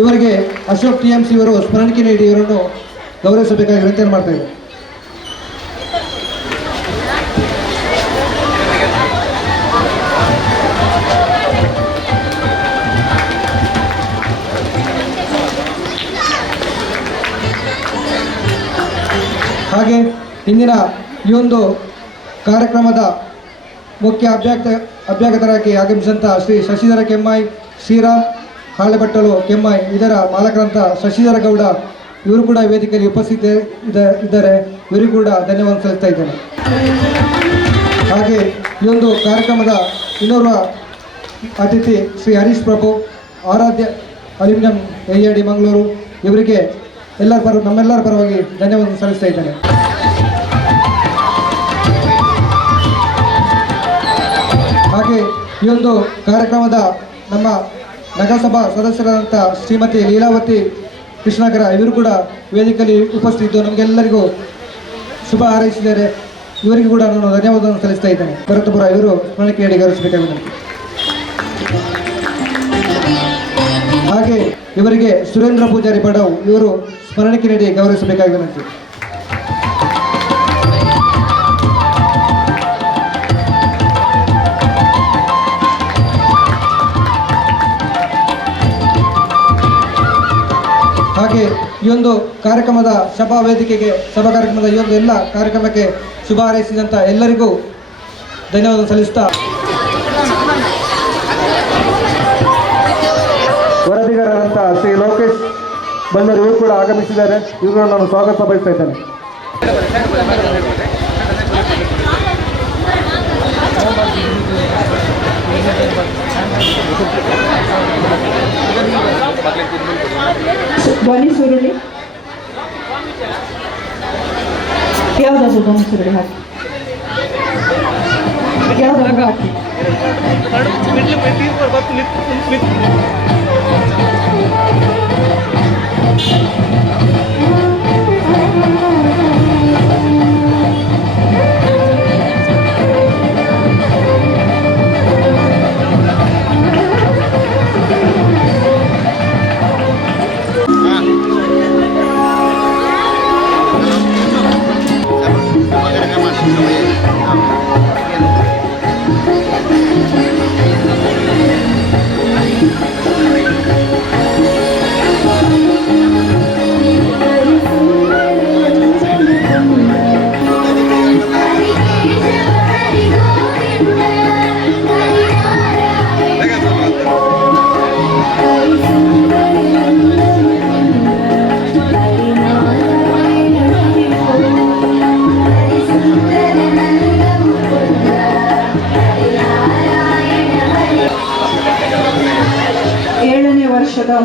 ಇವರಿಗೆ ಅಶೋಕ್ TMC ಇವರು ಸ್ಮರಣಿಕೆ ನೀಡಿ ಇವರನ್ನು ಗೌರವಿಸಬೇಕಾಗಿ ವಿನಂತಿಯನ್ನು ಮಾಡ್ತಾ ಇದ್ದಾರೆ. ಹಾಗೆ ಇಂದಿನ ಈ ಒಂದು ಕಾರ್ಯಕ್ರಮದ ಮುಖ್ಯ ಅಭ್ಯಾಗತರಾಗಿ ಆಗಮಿಸಿದಂಥ ಶ್ರೀ ಶಶಿಧರ ಕೆಮ್ಮಾಯಿ, ಶ್ರೀರಾಮ್ ಹಾಳೆಬಟ್ಟಲು ಕೆಮ್ಮಾಯಿ ಇದರ ಮಾಲಕರಂಥ ಶಶಿಧರ ಗೌಡ ಇವರು ಕೂಡ ವೇದಿಕೆಯಲ್ಲಿ ಇದ್ದಾರೆ. ಇವರಿಗೂ ಕೂಡ ಧನ್ಯವಾದ ಸಲ್ಲಿಸ್ತಾ ಇದ್ದೇನೆ. ಹಾಗೆ ಈ ಒಂದು ಕಾರ್ಯಕ್ರಮದ ಇನ್ನೋರ್ವ ಅತಿಥಿ ಶ್ರೀ ಹರೀಶ್ ಪ್ರಭು, ಆರಾಧ್ಯ ಅಲ್ಯೂಮಿನಿಯಂ AID ಮಂಗಳೂರು ಇವರಿಗೆ ನಮ್ಮೆಲ್ಲರ ಪರವಾಗಿ ಧನ್ಯವಾದ ಸಲ್ಲಿಸ್ತಾ ಇದ್ದೇನೆ. ಹಾಗೆ ಈ ಒಂದು ಕಾರ್ಯಕ್ರಮದ ನಮ್ಮ ನಗರಸಭಾ ಸದಸ್ಯರಾದಂಥ ಶ್ರೀಮತಿ ಲೀಲಾವತಿ ಕೃಷ್ಣಾಕರ ಇವರು ಕೂಡ ವೇದಿಕೆಯಲ್ಲಿ ಉಪಸ್ಥಿತಿದ್ದು ನಮಗೆಲ್ಲರಿಗೂ ಶುಭ ಹಾರೈಸಿದ್ದಾರೆ. ಇವರಿಗೂ ಕೂಡ ನಾನು ಧನ್ಯವಾದವನ್ನು ಸಲ್ಲಿಸ್ತಾ ಇದ್ದೇನೆ. ಭರತಪುರ ಇವರು ಸ್ಮರಣಕ್ಕೆ ನೀಡಿ ಗೌರವಿಸಬೇಕಾಗಿದೆ. ಹಾಗೆ ಇವರಿಗೆ ಸುರೇಂದ್ರ ಪೂಜಾರಿ ಬಡವ್ ಇವರು ಸ್ಮರಣಕ್ಕೆ ನೀಡಿ ಗೌರವಿಸಬೇಕಾಗಿದೆ. ಹಾಗೆ ಈ ಒಂದು ಕಾರ್ಯಕ್ರಮದ ಸಭಾ ಕಾರ್ಯಕ್ರಮದ ಈ ಒಂದು ಎಲ್ಲ ಕಾರ್ಯಕ್ರಮಕ್ಕೆ ಶುಭ ಹಾರೈಸಿದಂಥ ಎಲ್ಲರಿಗೂ ಧನ್ಯವಾದ ಸಲ್ಲಿಸ್ತಾ ವರದಿಗಾರರಂಥ ಶ್ರೀ ಲೋಕೇಶ್ ಬಂದರು ಇವರು ಕೂಡ ಆಗಮಿಸಿದ್ದಾರೆ. ಇವರು ನಾನು ಸ್ವಾಗತ ಬಯಸ್ತಾ ಇದ್ದೇನೆ. ಧ್ವನಿ ಸುರುಳಿ ಯಾವುದಾದ್ರು ಧ್ವನಿ ಸುರುಳಿ ಹಾಕಿ ಯಾವುದಾದ್ರು ಹಾಕಿ.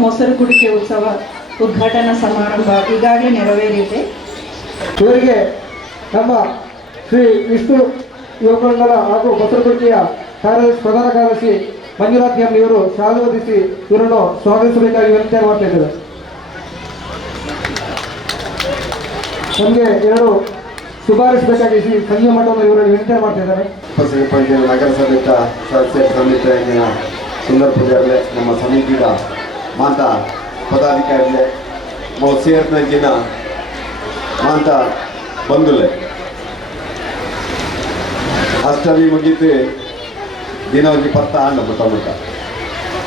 ಮೊಸರುಗುಡಿಕೆ ಉತ್ಸವ ಉದ್ಘಾಟನಾ ಸಮಾರಂಭ ಈಗಾಗಲೇ ನೆರವೇರಿದೆ. ಇವರಿಗೆ ನಮ್ಮ ಶ್ರೀ ವಿಷ್ಣು ಯುವಕಮಂಡಲ ಹಾಗೂ ಮೊಸರುಗುಡಿಕೆಯ ಪ್ರಧಾನ ಕಾರ್ಯದರ್ಶಿ ಮಂಜುನಾಥ್ ಎಂ ಇವರು ಶಾಲು ಹೊದಿಸಿ ಇವರನ್ನು ಸ್ವಾಗತಿಸಬೇಕಾಗಿ ವಿನಂತಿ ಮಾಡ್ತಾ ಇದ್ದಾರೆ. ನಮಗೆ ಎರಡು ಶುಭಾರಿಸಬೇಕಾಗಿ ಶ್ರೀ ಸಂಜೀವ ಮಠವನ್ನು ಇವರಲ್ಲಿ ವಿನಂತಿ ಮಾಡ್ತಾ ಇದ್ದಾರೆ. ನಗರ ಸದಸ್ಯ ಸಮಿತಿಯ ಸುಂದರ ಪೂಜಾರ್ಲೆ ನಮ್ಮ ಸಮಿತಿಯ ಮಾತ ಪದಾಧಿಕಾರಿಲೆ ಸೇರ್ನಂಚಿನ ಮಾತ ಬಂಧುಲೆ ಅಷ್ಟಮಿ ಮುಗಿತು ದಿನ ಒಂಜಿ 10 ಆಂಡ ಮುಟ್ಟ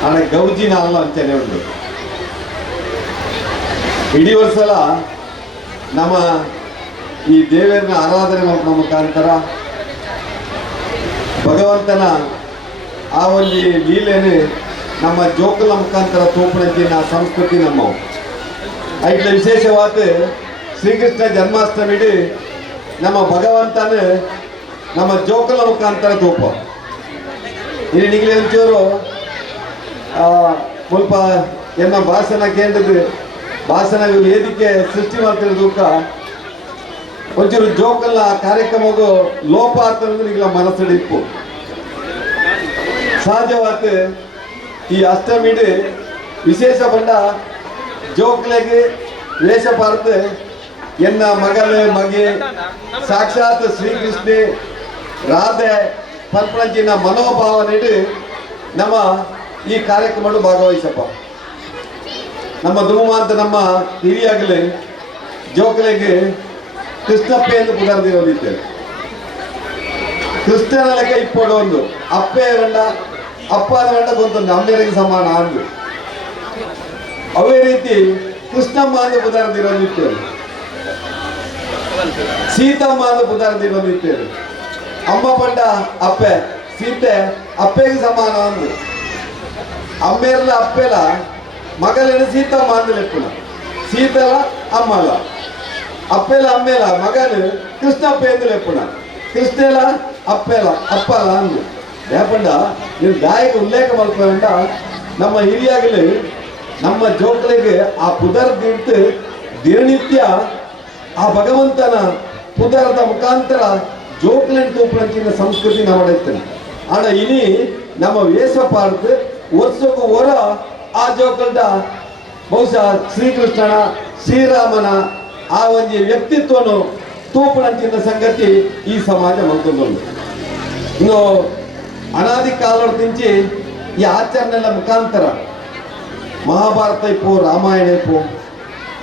ಆನೆ ಗೌಜಿನ ಅಲ್ಲ ಅಂಚನೆ ಉಂಟು. ಇಡೀ ವರ್ಷಲ ನಮ್ಮ ಈ ದೇವರನ್ನ ಆರಾಧನೆ ಮಾಡುವ ಮುಖಾಂತರ ಭಗವಂತನ ಆ ಒಂದು ಲೀಲೆನೇ ನಮ್ಮ ಜೋಕುಲ ಮುಖಾಂತರ ತೋಪಣಂಚಿನ ಸಂಸ್ಕೃತಿ ನಮ್ಮವು. ಐಟ್ಲ ವಿಶೇಷವಾದ ಶ್ರೀಕೃಷ್ಣ ಜನ್ಮಾಷ್ಟಮಿ ನಮ್ಮ ಭಗವಂತನ ನಮ್ಮ ಜೋಕಲ ಮುಖಾಂತರ ತೂಪ ಇಲ್ಲಿ ನಿಗಲಿ ಒಂಚೂರು ಸ್ವಲ್ಪ ಎನ್ನ ಭಾಷಣ ಕೇಂದ್ರದ ಭಾಷಣ ವೇದಿಕೆ ಸೃಷ್ಟಿ ಮಾಡ್ತಿರೋ ತೂಕ ಒಂಚೂರು ಜೋಕಲ್ಲ ಕಾರ್ಯಕ್ರಮಗೂ ಲೋಪ ಆಗ್ತದೆ ನಿಗಲ ಮನಸ್ಸಡಿಪ್ಪು ಸಹಜವಾದ ಈ ಅಷ್ಟಮಿಡ್ ವಿಶೇಷ ಬಂಡ ಜೋಕ್ಲೆಗೆ ವೇಷ ಪಾರ್ತ್ ಎನ್ನ ಮಗಲು ಮಗೆ ಸಾಕ್ಷಾತ್ ಶ್ರೀಕೃಷ್ಣ ರಾಧೆ ಪಂಪಂಚಿನ ಮನೋಭಾವನೆಡು ನಮ್ಮ ಈ ಕಾರ್ಯಕ್ರಮ ಭಾಗವಹಿಸಪ್ಪ ನಮ್ಮ ಧೂಮಾಂತ ನಮ್ಮ ಹಿರಿಯಾಗಲಿ ಜೋಕ್ಲೆಗೆ ಕೃಷ್ಣಪ್ಪ ಎಂದು ಪುನರ್ದಿರೋದಿದ್ದೇವೆ ಕೃಷ್ಣನ ಲೆಕ್ಕ ಇಪ್ಪಡು ಒಂದು ಅಪ್ಪೆ ಗಂಡ ಅಪ್ಪನ ಗಂಡ ಗೊಂತೊಂದು ಅಮ್ಮೆರಿಗೆ ಸಮಾನ ಅಂದು ಅವೇ ರೀತಿ ಕೃಷ್ಣಮ್ಮ ಅಂತ ಪುನರ್ದಿರೋದಿದ್ದೇವೆ ಸೀತಮ್ಮ ಅಂತ ಪುನರ್ದಿರೋದಿದ್ದೇವೆ ಅಮ್ಮ ಪಂಡ ಅಪ್ಪೆ ಸೀತೆ ಅಪ್ಪೆಗೆ ಸಮಾನ ಅಂದು ಅಮ್ಮೆರ್ಲ ಅಪ್ಪೆಲ ಮಗಲೇನು ಸೀತಮ್ಮ ಅಂತ ಲೆಪ್ಪುನ ಸೀತಲ ಅಮ್ಮಲ ಅಪ್ಪೆಲ ಅಮ್ಮೆಲ ಮಗನು ಕೃಷ್ಣಪ್ಪ ಎಂದು ಲೆಪ್ಪುನ ಕೃಷ್ಣೆಲ ಅಪ್ಪೆಲ ಅಪ್ಪಲ ಅಂದು ಯಾಪಂಡ ನೀವು ಗಾಯಕ ಉಲ್ಲೇಖ ಮಾಡ್ಕೊಂಡ ನಮ್ಮ ಹಿರಿಯಾಗಲಿ ನಮ್ಮ ಜೋಕ್ಲೆಗೆ ಆ ಪುದರ್ದಿಟ್ಟು ದಿನನಿತ್ಯ ಆ ಭಗವಂತನ ಪುದರದ ಮುಖಾಂತರ ಜೋಕ್ಲೆನ್ ತೂಪಂಚಿನ ಸಂಸ್ಕೃತಿ ನಮ್ಮಡೈತೇನೆ ಆಡ ಇನಿ ನಮ್ಮ ವೇಷ ಪಾರ್ತ್ ವರ್ಷಕ್ಕೂ ಹೊರ ಆ ಜೋಕಲ್ಡ ಬಹುಶಃ ಶ್ರೀಕೃಷ್ಣನ ಶ್ರೀರಾಮನ ಆ ಒಂದು ವ್ಯಕ್ತಿತ್ವನು ತೂಪಣಂಚಿನ ಸಂಗತಿ ಈ ಸಮಾಜ ಮಂತೊಂದು ಇನ್ನು ಅನಾದಿ ಕಾಲದಿಂಚಿ ಈ ಆಚರಣೆಗಳ ಮುಖಾಂತರ ಮಹಾಭಾರತ ಇಪ್ಪೋ ರಾಮಾಯಣ ಇಪ್ಪೋ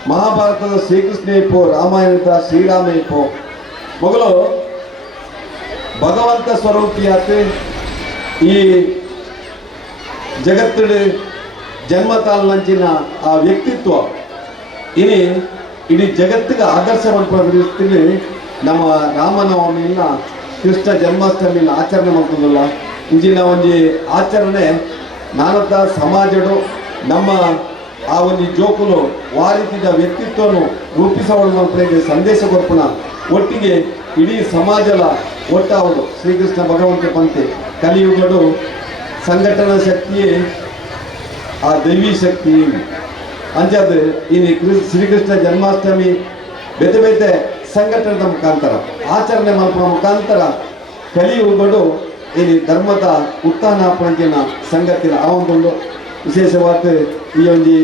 ಮಹಾಭಾರತದ ಶ್ರೀಕೃಷ್ಣ ಇಪ್ಪೋ ರಾಮಾಯಣದ ಶ್ರೀರಾಮ ಇಪ್ಪೋ ಮೊದಲು ಭಗವಂತ ಸ್ವರೂಪಿಯಾತ ಈ ಜಗತ್ತಿನ ಜನ್ಮ ತಾಲ್ನಂಚಿನ ಆ ವ್ಯಕ್ತಿತ್ವ ಇನಿ ಇಡೀ ಜಗತ್ತಿಗೆ ಆದರ್ಶವನ್ನು ನಮ್ಮ ರಾಮನವಮಿನ ಕೃಷ್ಣ ಜನ್ಮಾಷ್ಟಮಿನ ಆಚರಣೆ ಮಾಡ್ತದಲ್ಲ ಇಂಜಿನ ಒಂದು ಆಚರಣೆ ನಾನದ ಸಮಾಜಡು ನಮ್ಮ ಆ ಒಂದು ಜೋಕುಲು ವಾರಿತಿದ ವ್ಯಕ್ತಿತ್ವನು ರೂಪಿಸೋಣ ಸಂದೇಶ ಕೊರ್ಪಣ ಒಟ್ಟಿಗೆ ಇಡೀ ಸಮಾಜದ ಒಟ್ಟಾವುದು ಶ್ರೀಕೃಷ್ಣ ಭಗವಂತ ಪಂತೆ ಕಲಿಯುಗಡು ಸಂಘಟನಾ ಶಕ್ತಿಯೇ ಆ ದೈವಿ ಶಕ್ತಿ ಅಂಚದು ಇನ್ನು ಶ್ರೀಕೃಷ್ಣ ಜನ್ಮಾಷ್ಟಮಿ ಬೇತೆ ಬೇತೆ ಸಂಘಟನೆದ ಮುಖಾಂತರ ಆಚರಣೆ ಮಾಡುವ ಮುಖಾಂತರ ಕಲಿಯುಗಡು ಇಲ್ಲಿ ಧರ್ಮದ ಉತ್ಥಾನ ಪಂಚಿನ ಸಂಗತಿನ ಆ ಒಂದು ವಿಶೇಷವಾದ ಈ ಒಂದು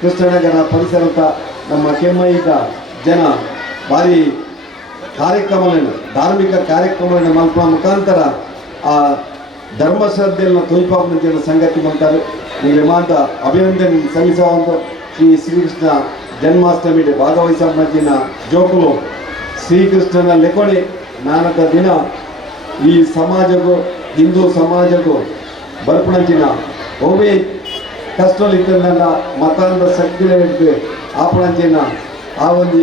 ಕೃಷ್ಣನಗರ ಪರಿಸರದ ನಮ್ಮ ಕೆಮ್ಮೈದ ಜನ ಭಾರಿ ಕಾರ್ಯಕ್ರಮಗಳನ್ನು ಧಾರ್ಮಿಕ ಕಾರ್ಯಕ್ರಮಗಳನ್ನು ಮಾಡುವ ಮುಖಾಂತರ ಆ ಧರ್ಮಶ್ರದ್ಧೆಯನ್ನು ತೊಯ್ಪಾಪಂಚಿನ ಸಂಗತಿ ಮಾಡ್ತಾರೆ ನಿಮಗೆ ಮಾತ್ರ ಅಭಿನಂದನೆ ಸಲ್ಲಿಸುವಂಥ ಈ ಶ್ರೀಕೃಷ್ಣ ಜನ್ಮಾಷ್ಟಮಿ ಭಾಗವಹಿಸಿನ ಜೋಕುಲು ಶ್ರೀಕೃಷ್ಣನ ಲೆಕೊಣಿ ನಾನದ ದಿನ ಈ ಸಮಾಜಕ್ಕೂ ಹಿಂದೂ ಸಮಾಜಕ್ಕೂ ಬರ್ಪಣಂಚಿನ ಒಬ್ಬೇ ಕಷ್ಟಲಿದ್ದನ್ನೆಲ್ಲ ಮತಾಂಧ ಶಕ್ತಿನೇ ಇಟ್ಟು ಆಪಣಂಚಿನ ಆ ಒಂದು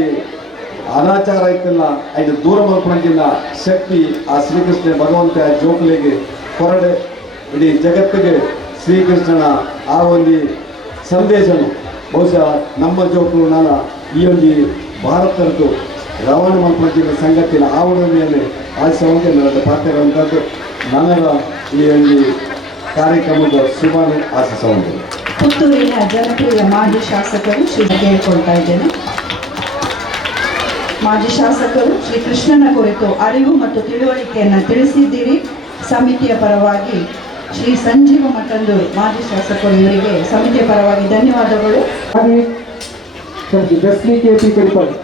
ಅನಾಚಾರ ಇತ್ತಲ್ಲ ಅದು ದೂರ ಮಾಡ್ಕೊಂಚಿನ ಶಕ್ತಿ ಆ ಶ್ರೀಕೃಷ್ಣ ಭಗವಂತ ಜೋಕುಲಿಗೆ ಹೊರಡೆ ಇಡೀ ಜಗತ್ತಿಗೆ ಶ್ರೀಕೃಷ್ಣನ ಆ ಒಂದು ಸಂದೇಶನು ಬಹುಶಃ ನಮ್ಮ ಜೋಕುಲು ನಾನು ಈ ಒಂದು ಭಾರತದ್ದು ರವಾನೆ ಮಾಡ್ಕೊಂಚಿನ ಸಂಗತಿನ ಆವರಣ ಮೇಲೆ ಆಚರಣೆ ನನ್ನ ಪಾತ್ರಗಳಂಥದ್ದು ನನಗ ಈ ಒಂದು ಕಾರ್ಯಕ್ರಮದ ಶುಭಾನೆ ಆಶಿಸುವಂಥದ್ದು. ಪುತ್ತೂರಿನ ಜನಪ್ರಿಯ ಮಾಜಿ ಶಾಸಕರು ಶ್ರೀ ಕೇಳಿಕೊಳ್ತಾ ಇದ್ದೇನೆ. ಮಾಜಿ ಶಾಸಕರು ಶ್ರೀ ಕೃಷ್ಣನ ಕುರಿತು ಅರಿವು ಮತ್ತು ತಿಳುವಳಿಕೆಯನ್ನು ತಿಳಿಸಿದ್ದೀರಿ. ಸಮಿತಿಯ ಪರವಾಗಿ ಶ್ರೀ ಸಂಜೀವ ಮಠಂದೂರು ಮಾಜಿ ಶಾಸಕರು ಇವರಿಗೆ ಸಮಿತಿಯ ಪರವಾಗಿ ಧನ್ಯವಾದಗಳು. ಹಾಗೆ ದಸ್ಲಿ KP ಕರಿಪಾಡಿ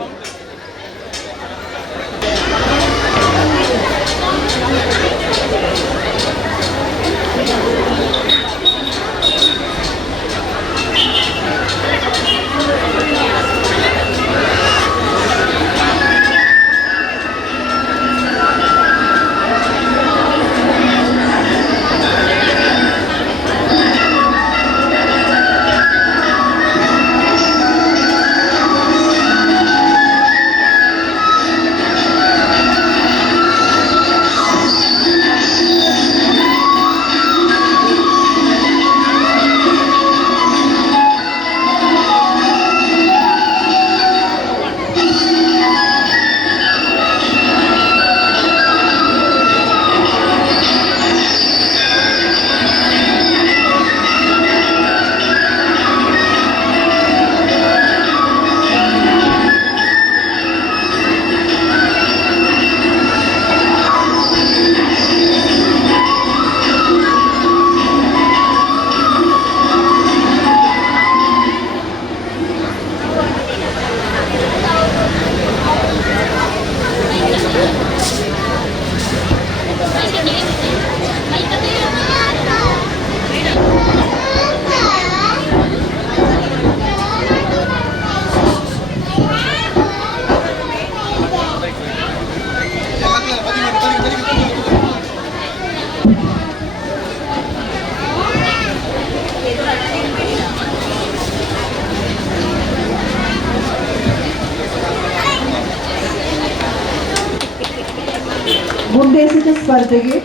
ನಿರ್ದೇಶಕ ಸ್ಪರ್ಧೆಗೆ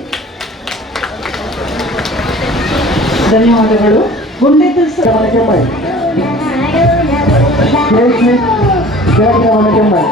ಧನ್ಯವಾದಗಳು. ಗುಂಡೆತ ಕೆಮ್ಮಾಯಿ ಕೆಮ್ಮಾಯಿ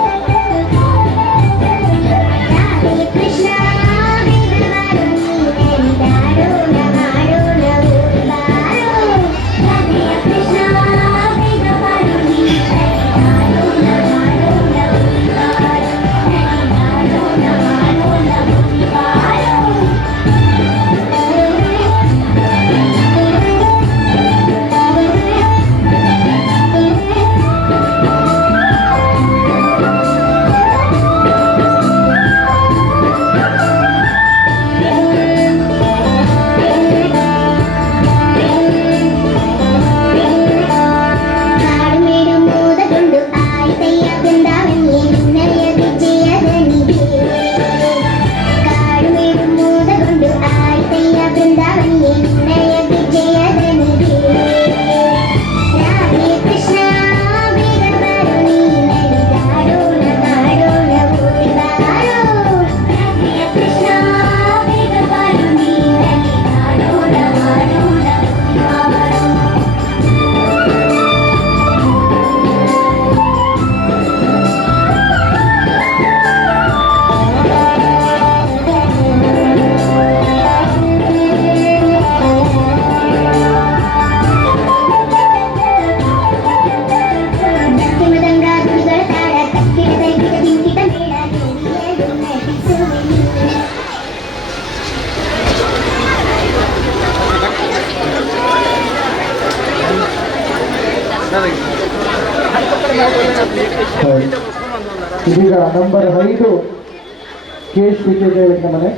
ಇದೀಗ ನಂಬರ್ 5 ಕೇಶ್ ವಿಜಯದೇವರ ಮನೆ.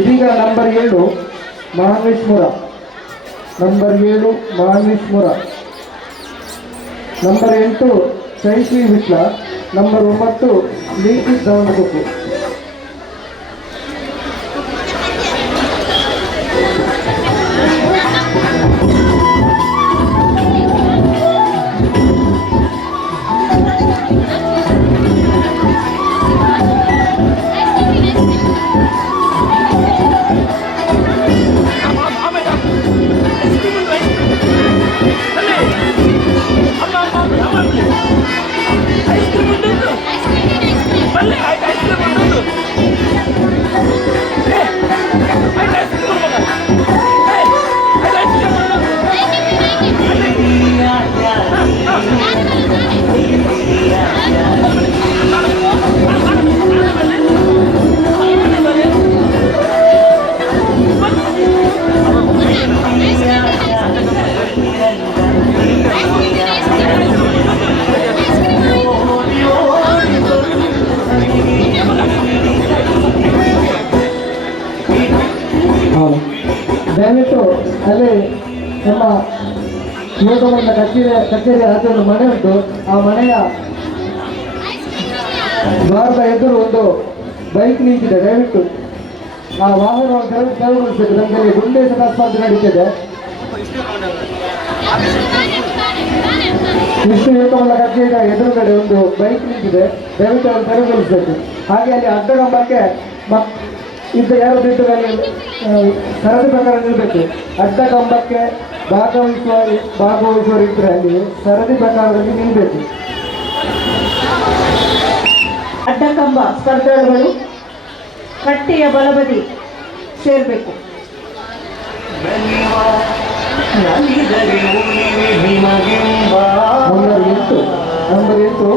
ಇದೀಗ ನಂಬರ್ 7 ಮಹಾನ್ವೇಶ್ವರ. ನಂಬರ್ 7 ಮಹಾನ್ವೇಶ್ವರ. Number 8 Chaitri Vitla. Number 9 Neeti Davanagere. Ice cream ಯುವಕಮಂಡಲ ಕಚೇರಿಯ ಹತ್ತಿರ ಒಂದು ಮನೆ ಉಂಟು. ಆ ಮನೆಯ ದ್ವಾರದ ಎದುರು ಒಂದು ಬೈಕ್ ನಿಂತಿದೆ. ದಯವಿಟ್ಟು ಆ ವಾಹನವನ್ನು ತೆರವುಗೊಳಿಸಬೇಕು. ನಮಗೆ ಗುಂಡೆ ಸ್ಪರ್ಧೆ ನಡೀತಿದೆ. ವಿಷ್ಣು ಯುವಕಮಂಡಲ ಕಚೇರಿಯ ಎದುರುಗಡೆ ಒಂದು ಬೈಕ್ ನಿಂತಿದೆ. ದಯವಿಟ್ಟು ಅದನ್ನು ತೆರವುಗೊಳಿಸಬೇಕು. ಹಾಗೆ ಅಲ್ಲಿ ಅಡ್ಡಗಂಬಕ್ಕೆ ಇದ್ದ ಯಾರು ಬಿಟ್ಟದಲ್ಲಿ ಸರದಿ ಪ್ರಕಾರ ನಿಲ್ಲಬೇಕು. ಅಡ್ಡಗಂಬಕ್ಕೆ ಭಾಗವಹಿಸುವವರು ಇದ್ದರೆ ಅಲ್ಲಿ ಸರದಿ ಪ್ರಕಾರದಲ್ಲಿ ನಿಲ್ಲಬೇಕು. ಅಡ್ಡಕಂಬ ಸ್ಪರ್ಧಾಳುಗಳು ಕಟ್ಟೆಯ ಬಲಬದಿ ಸೇರಬೇಕು. ನಂಬರ್ 8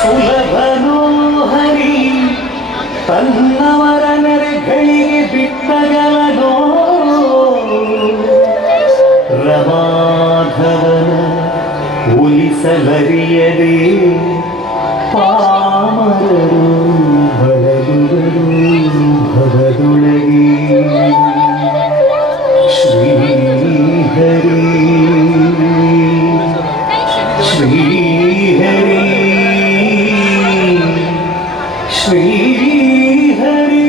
ಸುಲಭನೋ ಹರಿ ತನ್ನವರ ನೆರೆಗಳಿಗೆ ಬಿಟ್ಟಗಲನೋ ರಮಾಧವನ ಉಲಿಸಲರಿಯದೆ ಪಾಮರರು ಬಳಲುವರು ಭವದೊಳಗೆ ಶ್ರೀಹರಿ ಶ್ರೀಹರಿ ಶ್ರೀಹರಿ.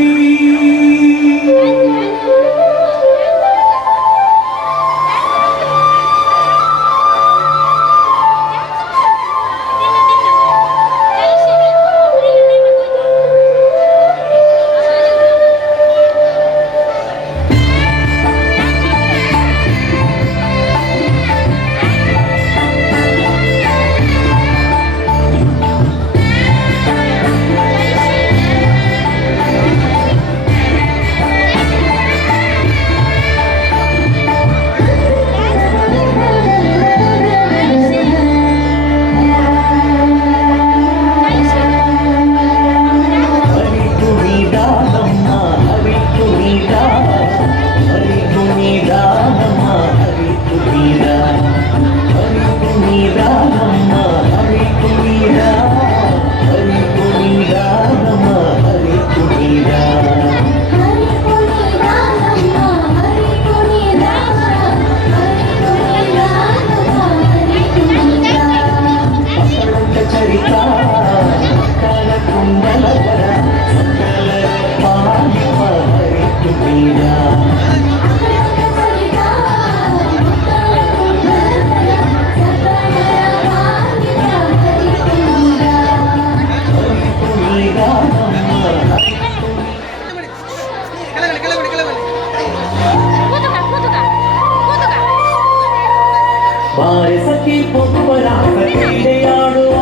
ಬಾರಸಕ್ಕೆ ಪೊಪ್ಪರಾಟ ಕ್ರೀಡೆಯಾಡುವ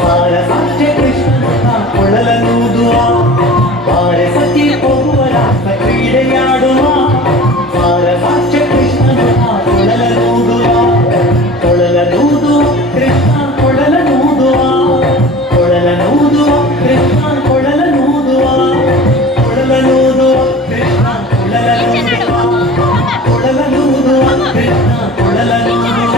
ಬಾರಸಕ್ಕೆ ಕೃಷ್ಣನ ಕೊಳಲನೂದುವ ಬಾರಸಕ್ಕೆ ಪೊಪ್ಪರಾಟ ಕ್ರೀಡೆಯಾಡುವ ಬಾರಸಕ್ಕೆ ಕೃಷ್ಣನ ಕೊಳಲನೂದುವ ಕೊಳಲನೂದುವ ಕೃಷ್ಣ ಕೊಳಲನೂದುವ ಕೊಳಲನೂದುವ ಕೃಷ್ಣ ಕೊಳಲನೂದುವ ಕೊಳಲನೂದುವ ಕೃಷ್ಣ ಕೊಳಲನೂದುವ ಕೊಳಲನೂದುವ ಕೃಷ್ಣ ಕೊಳಲನೂದುವ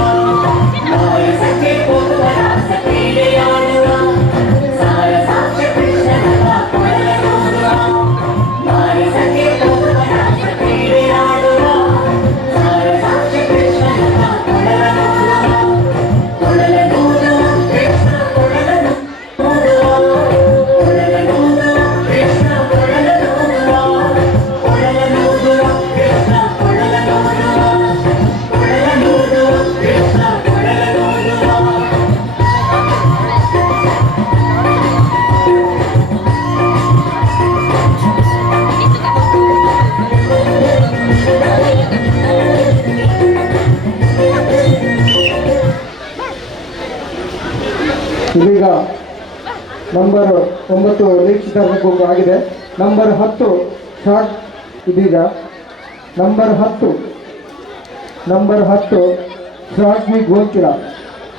ಇದೀಗ ನಂಬರ್ 9 ನಿರೀಕ್ಷಿತ ಆಗಿದೆ. Number 10 short. ಇದೀಗ ನಂಬರ್ 10 ಶಾರ್ಟ್ವಿ ಗೋಂಕಿಲ.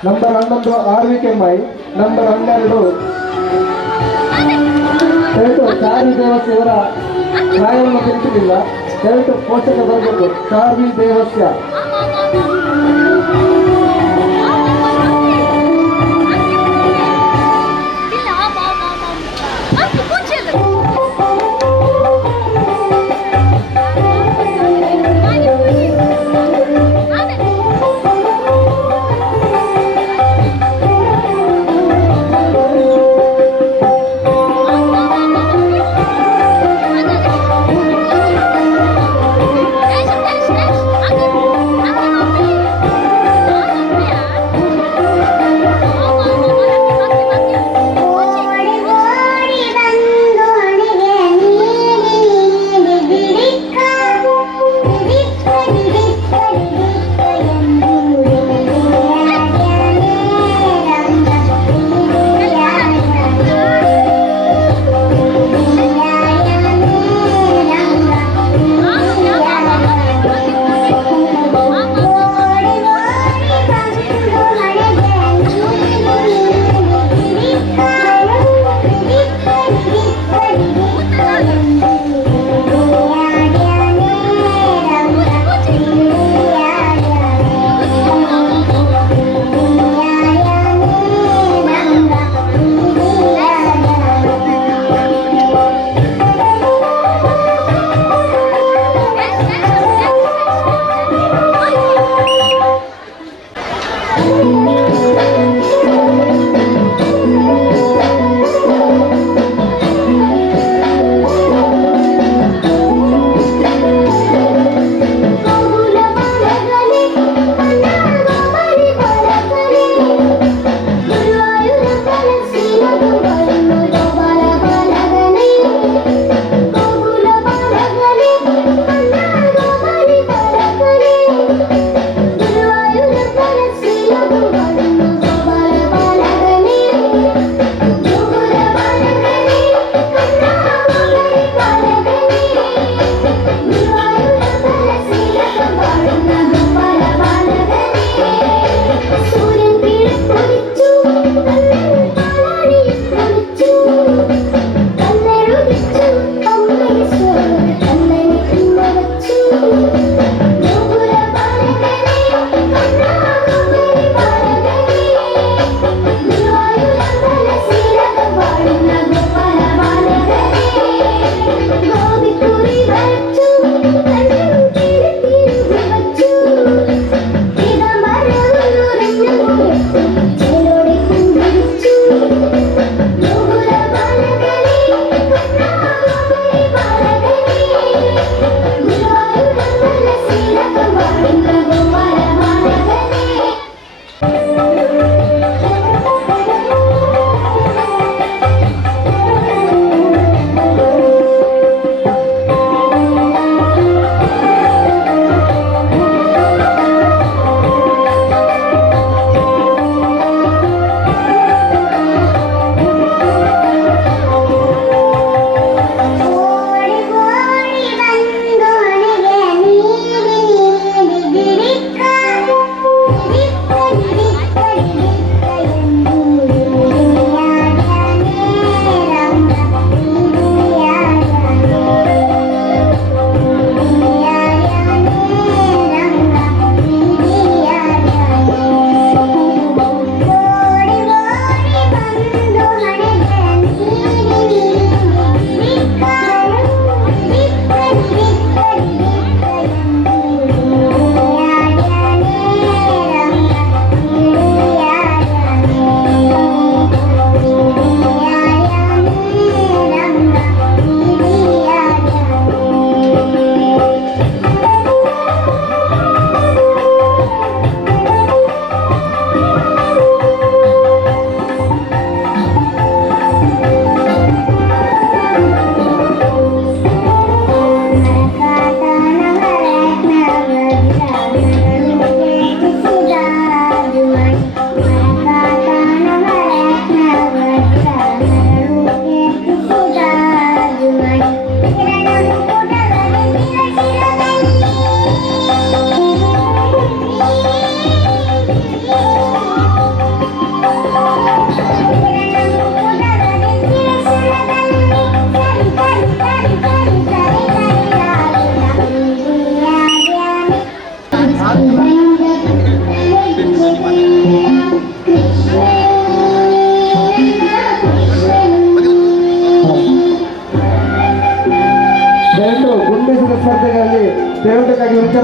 ನಂಬರ್ 11 RV ಕೆಮ್ಮೈ. ನಂಬರ್ 12 ಚಾರ್ವಿ ದೇವಸ್ಯ ಇವರ ನ್ಯಾಯವನ್ನು ತಿಳಿಸಲಿಲ್ಲ. ದಯವಿಟ್ಟು ಪೋಷಕ ಬರಬೇಕು. ಚಾರ್ವಿ ದೇವಸ್ಯ.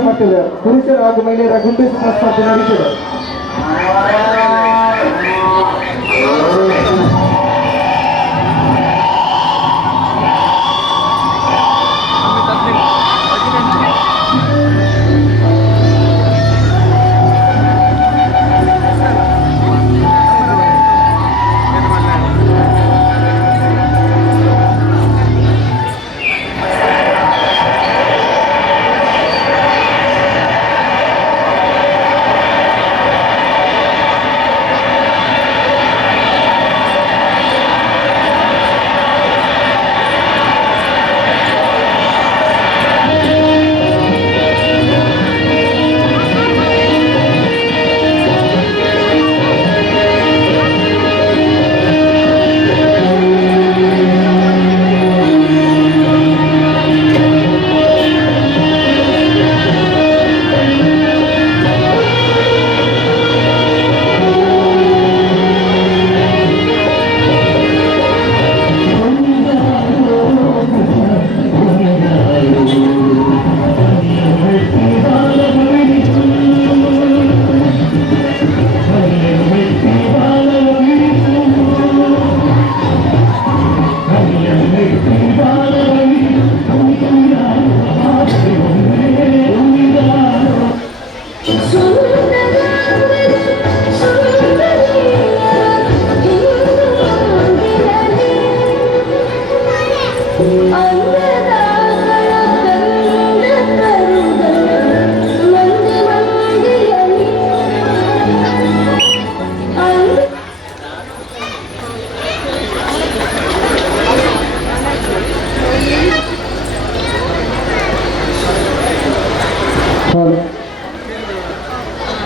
ಜೂನಿಯರ್ ಮಟ್ಟದ ಪುರುಷರ ಹಾಗೂ ಮಹಿಳೆಯರ ಗುಂಡು ಎಸೆತ ಸ್ಪರ್ಧೆ ನಡೆಯುತ್ತದೆ.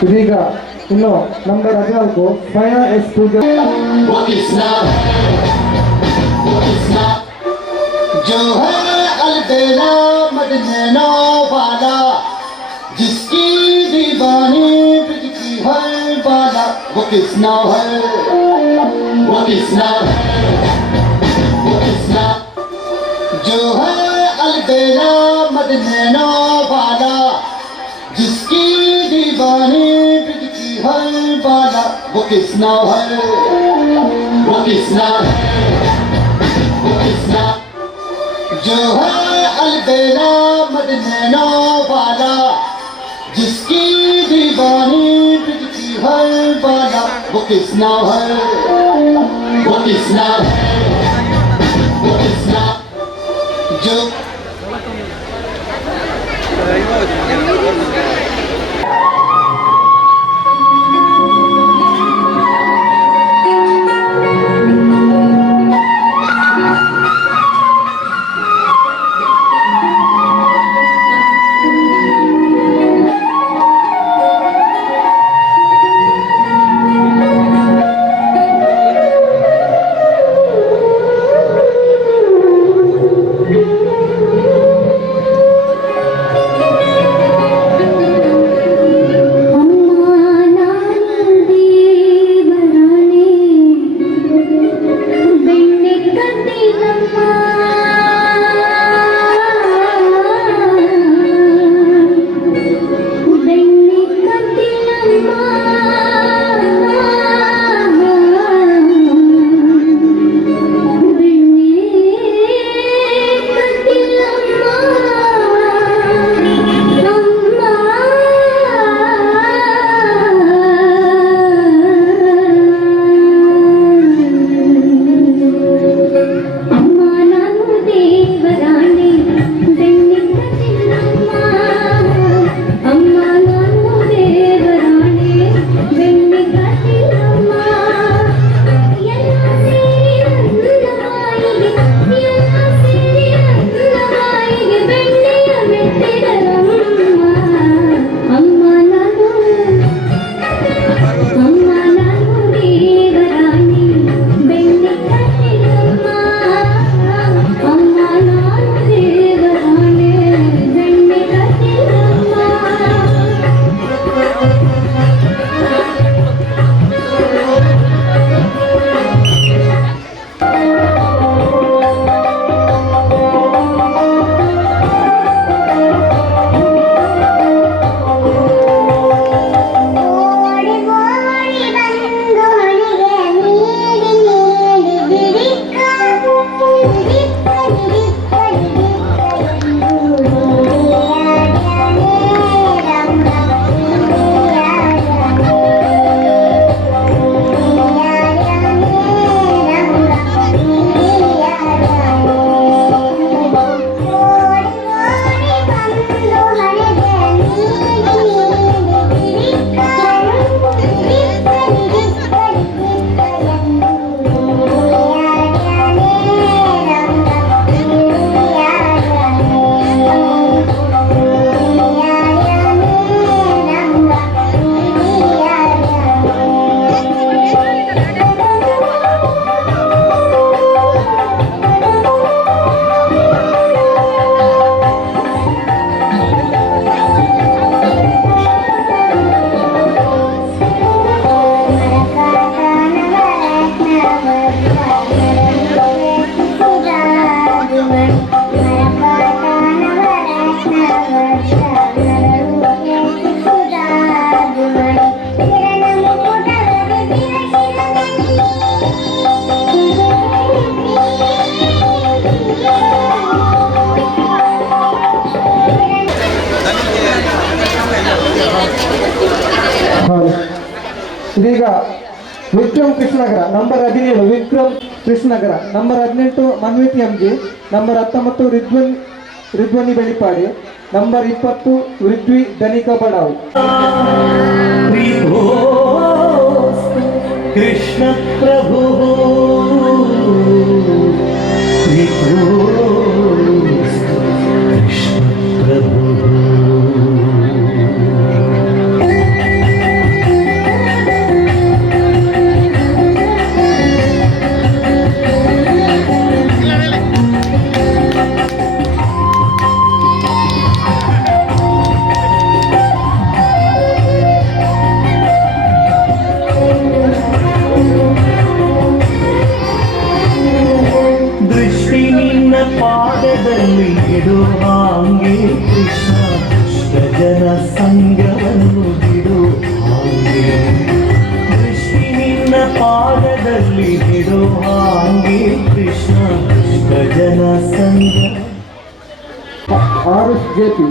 ಇದೀಗ ಇನ್ನು ನಂಬರ್ 14 ಫೈರ್ ಎಸ್ ಪೂಜಾ जो है अलबेला मदनैना वाला जिसकी दीवानी ब्रिज की हर बाला वो किसना है वो किसना है वो किसना जो है अलबेला मदनैना वाला जिसकी दीवानी ब्रिज की हर बाला वो किसना है वो किसना है वो किसना जो है अलबेला मदनैना वाला जिसकी दीवानी ब्रिज की हर बाला वो किसना है वो किसना है वो किसना जो ಇದೀಗ Vikram Krishnanagar number 17 Vikram Krishnanagar, number 18 Manviti MG, number 19 Ridhwani Belipadi, number 20 ಋದ್ವಿ ಧನಿಕ ಬಡಾವ್. ಕೃಷ್ಣ ಪ್ರಭು ಕೃಷ್ಣ ಪ್ರಭು. ಪಾದದಲ್ಲಿ ಬಿಡು ಹಾಂಗೆ ಕೃಷ್ಣ, ದುಷ್ಟಜನ ಸಂಗವನ್ನು ಬಿಡು ಹಾಂಗೆ. ದೃಷ್ಟಿ ನಿನ್ನ ಪಾದದಲ್ಲಿ ಬಿಡು ಹಾಂಗೆ ಕೃಷ್ಣ, ದುಷ್ಟಜನ ಸಂಗ. ಆರುಷ್ ಜೆಪಿ.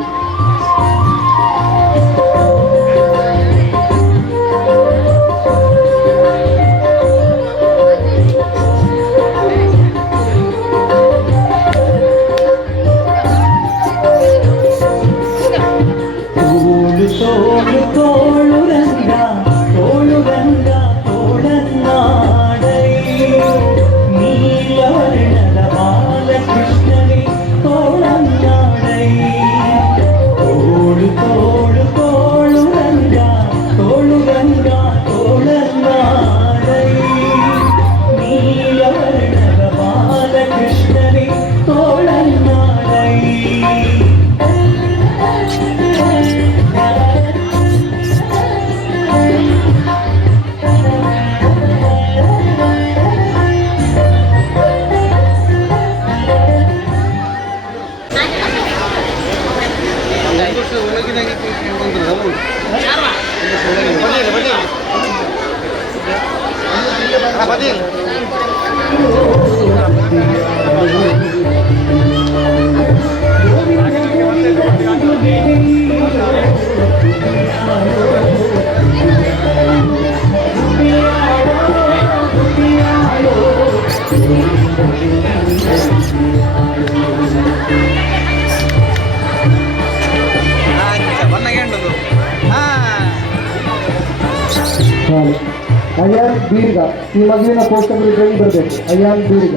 ತೋಳು ತೋಳು ರಂಗ ತೋಳು ರಂಗ ತೋಳನ್ನಾಡೈ, ನೀಲವರ್ಣದ ಬಾಲಕೃಷ್ಣನೇ ತೋಳನ್ನಾಡೈ. ತೋಳು ತೋಳು ತೋಳು ರಂಗ ತೋಳು ರಂಗ ತೋಳನ್ನಾಡೈ, ನೀಲವರ್ಣದ ಬಾಲಕೃಷ್ಣನೇ ತೋಳನ್ನಾಡೈ. ಅಯ್ಯಾನ್ ಬೀರ್ಗ, ಈ ಮಗುವಿನ ಪೋಷಕರು ಬರಬೇಕು. ಅಯ್ಯಾನ್ ಬೀರ್ಗ.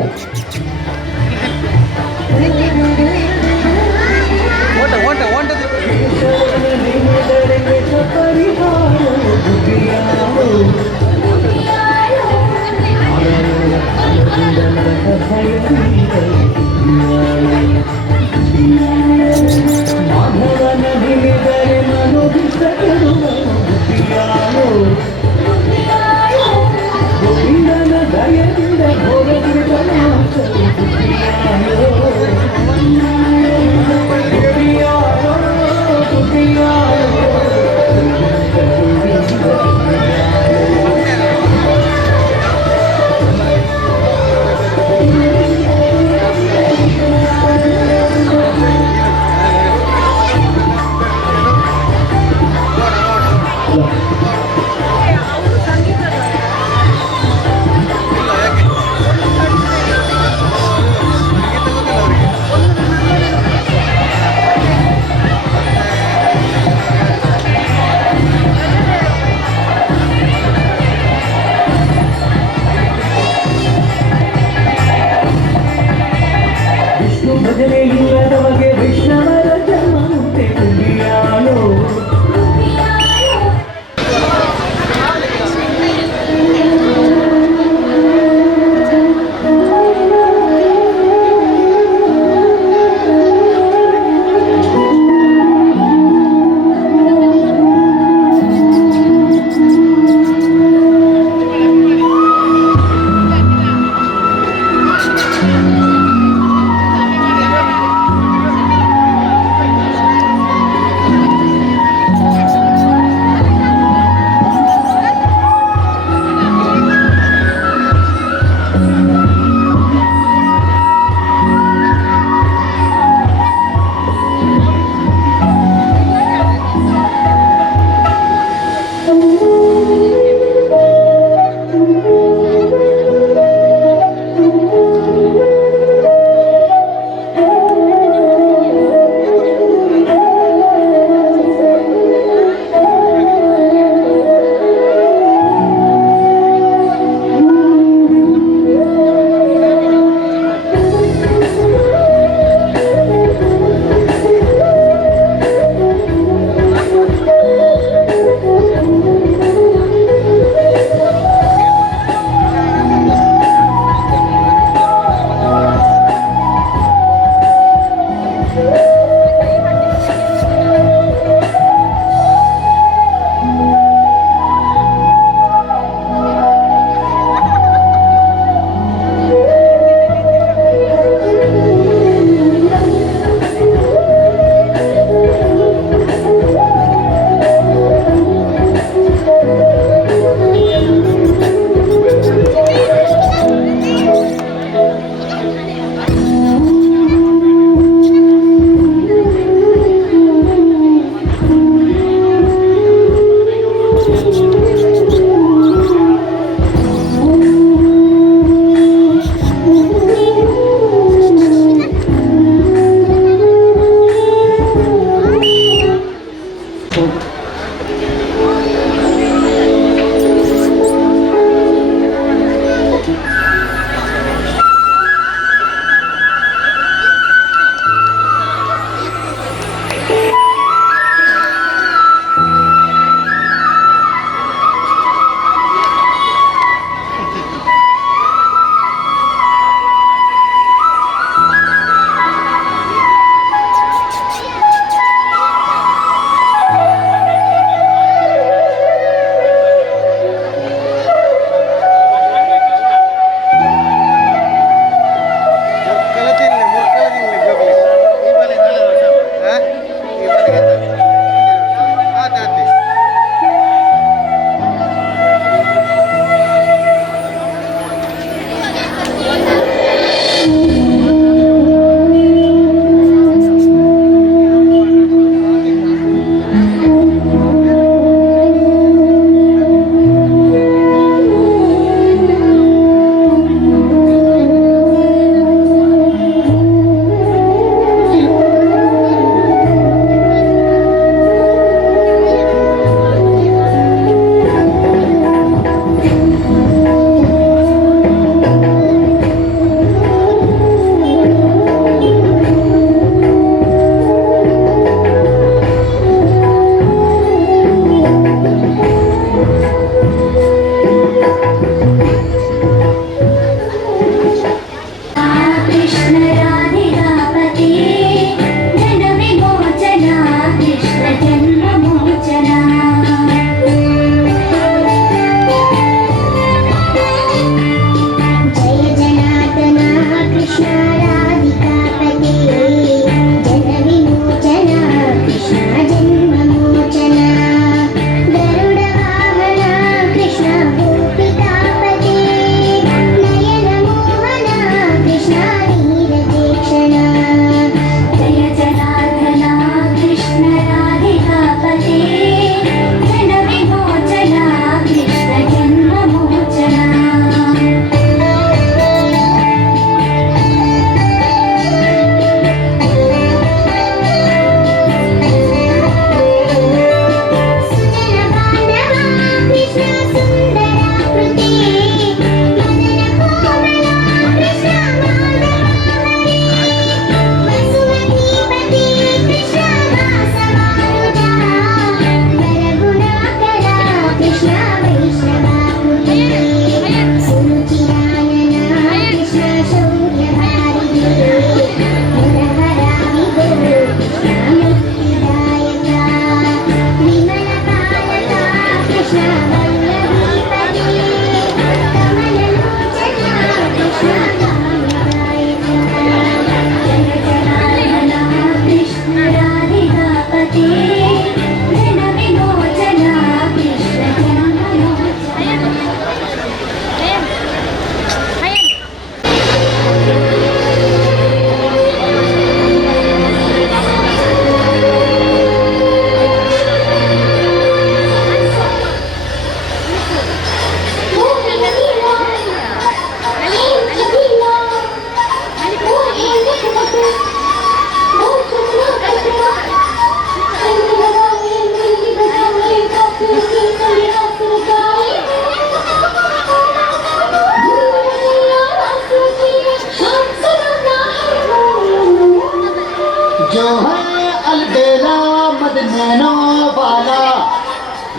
ಮಾಧವನ ಹಿಡಿದರೆ ಮನೋಭಿಷ್ಟ ಗೋವಿಂದನ ದಯದಿಂದ ಭಜನೆ ಇಲ್ಲದವಗೆ ವೈಷ್ಣವರ ಜನ್ಮ ಮುಂದೆ ಕುಂಬಿಯಾಳು.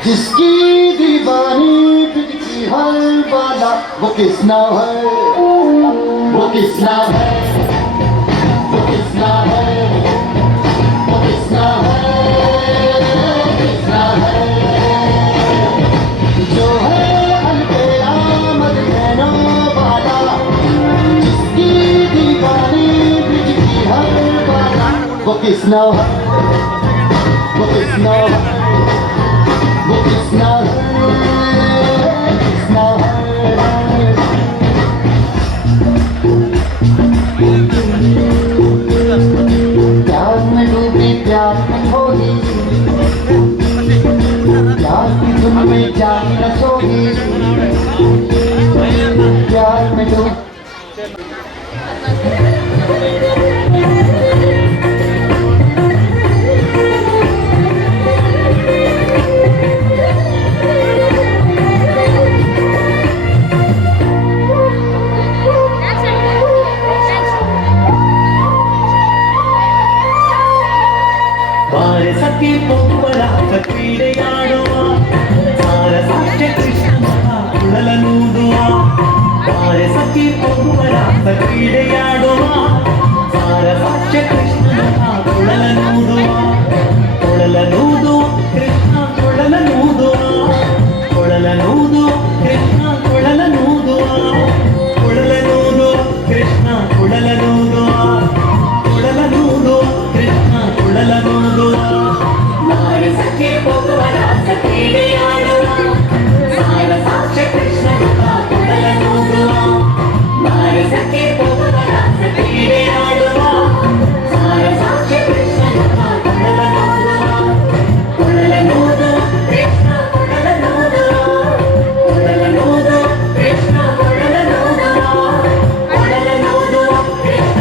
जिसकी दीवानी पिटकी हर बाला वो किसना है, वो किसना है, वो किसना है, वो किसना है, किसना है, जो है अलबेला मदीना वाला, जिसकी दीवानी पिटकी हर बाला वो किसना है, वो किसना है, वो किसना है, किसना है। प्यार में डूबी प्यार में खोई, प्यार की धुन में जान न सोई, प्यार में डूबी ಬಾರೆ ಸಖಿ ಪೊಂಬಲ ಕ್ರೀಡೆಯಾಡುವ ಸಾರ ಸಾಕ್ಷ್ಯ ಕೃಷ್ಣನ ಕುಳಲನೂದುವ ಬಾರೆ ಸಖಿ ಪೊಂಬಲ ಕ್ರೀಡೆಯಾಡುವ ಸಾರ ಸಾಕ್ಷ್ಯ ಕೃಷ್ಣನ ಕುಳಲನೂದುವ ಕೊಳಲನೂದುವ ಕೃಷ್ಣ ಕೊಳಲನೂದುವ ಕೊಳಲನೂದುವ ಕೃಷ್ಣ ಕೊಳಲನೂದುವ ಕೊಳಲನೂದುವ ಕೃಷ್ಣ ಕೊಳಲನೂದುವ ಕೊಳಲನೂದುವ ಕೃಷ್ಣ ಕೊಳಲನೂದುವ ಬಾರೆ ಸಖಿ ಪೊಂಬಲ ಕ್ರೀಡೆಯಾಡುವ ಸಾರ ಸಾಕ್ಷ್ಯ ಕೃಷ್ಣನ ಕೊಳಲನೂದುವ ಬಾರೆ ಸಖಿ ಪೊಂಬಲ ಕ್ರೀಡೆಯಾಡುವ ಸಾರ ಸಾಕ್ಷ್ಯ ಕೃಷ್ಣನ ಕೊಳಲನೂದುವ ಕೊಳಲನೂದುವ ಕೃಷ್ಣ ಕೊಳಲನೂದುವ ಕೊಳಲನೂದುವ ಕೃಷ್ಣ ಕೊಳಲನೂದುವ ಕೊಳಲನೂದುವ ಕೃಷ್ಣ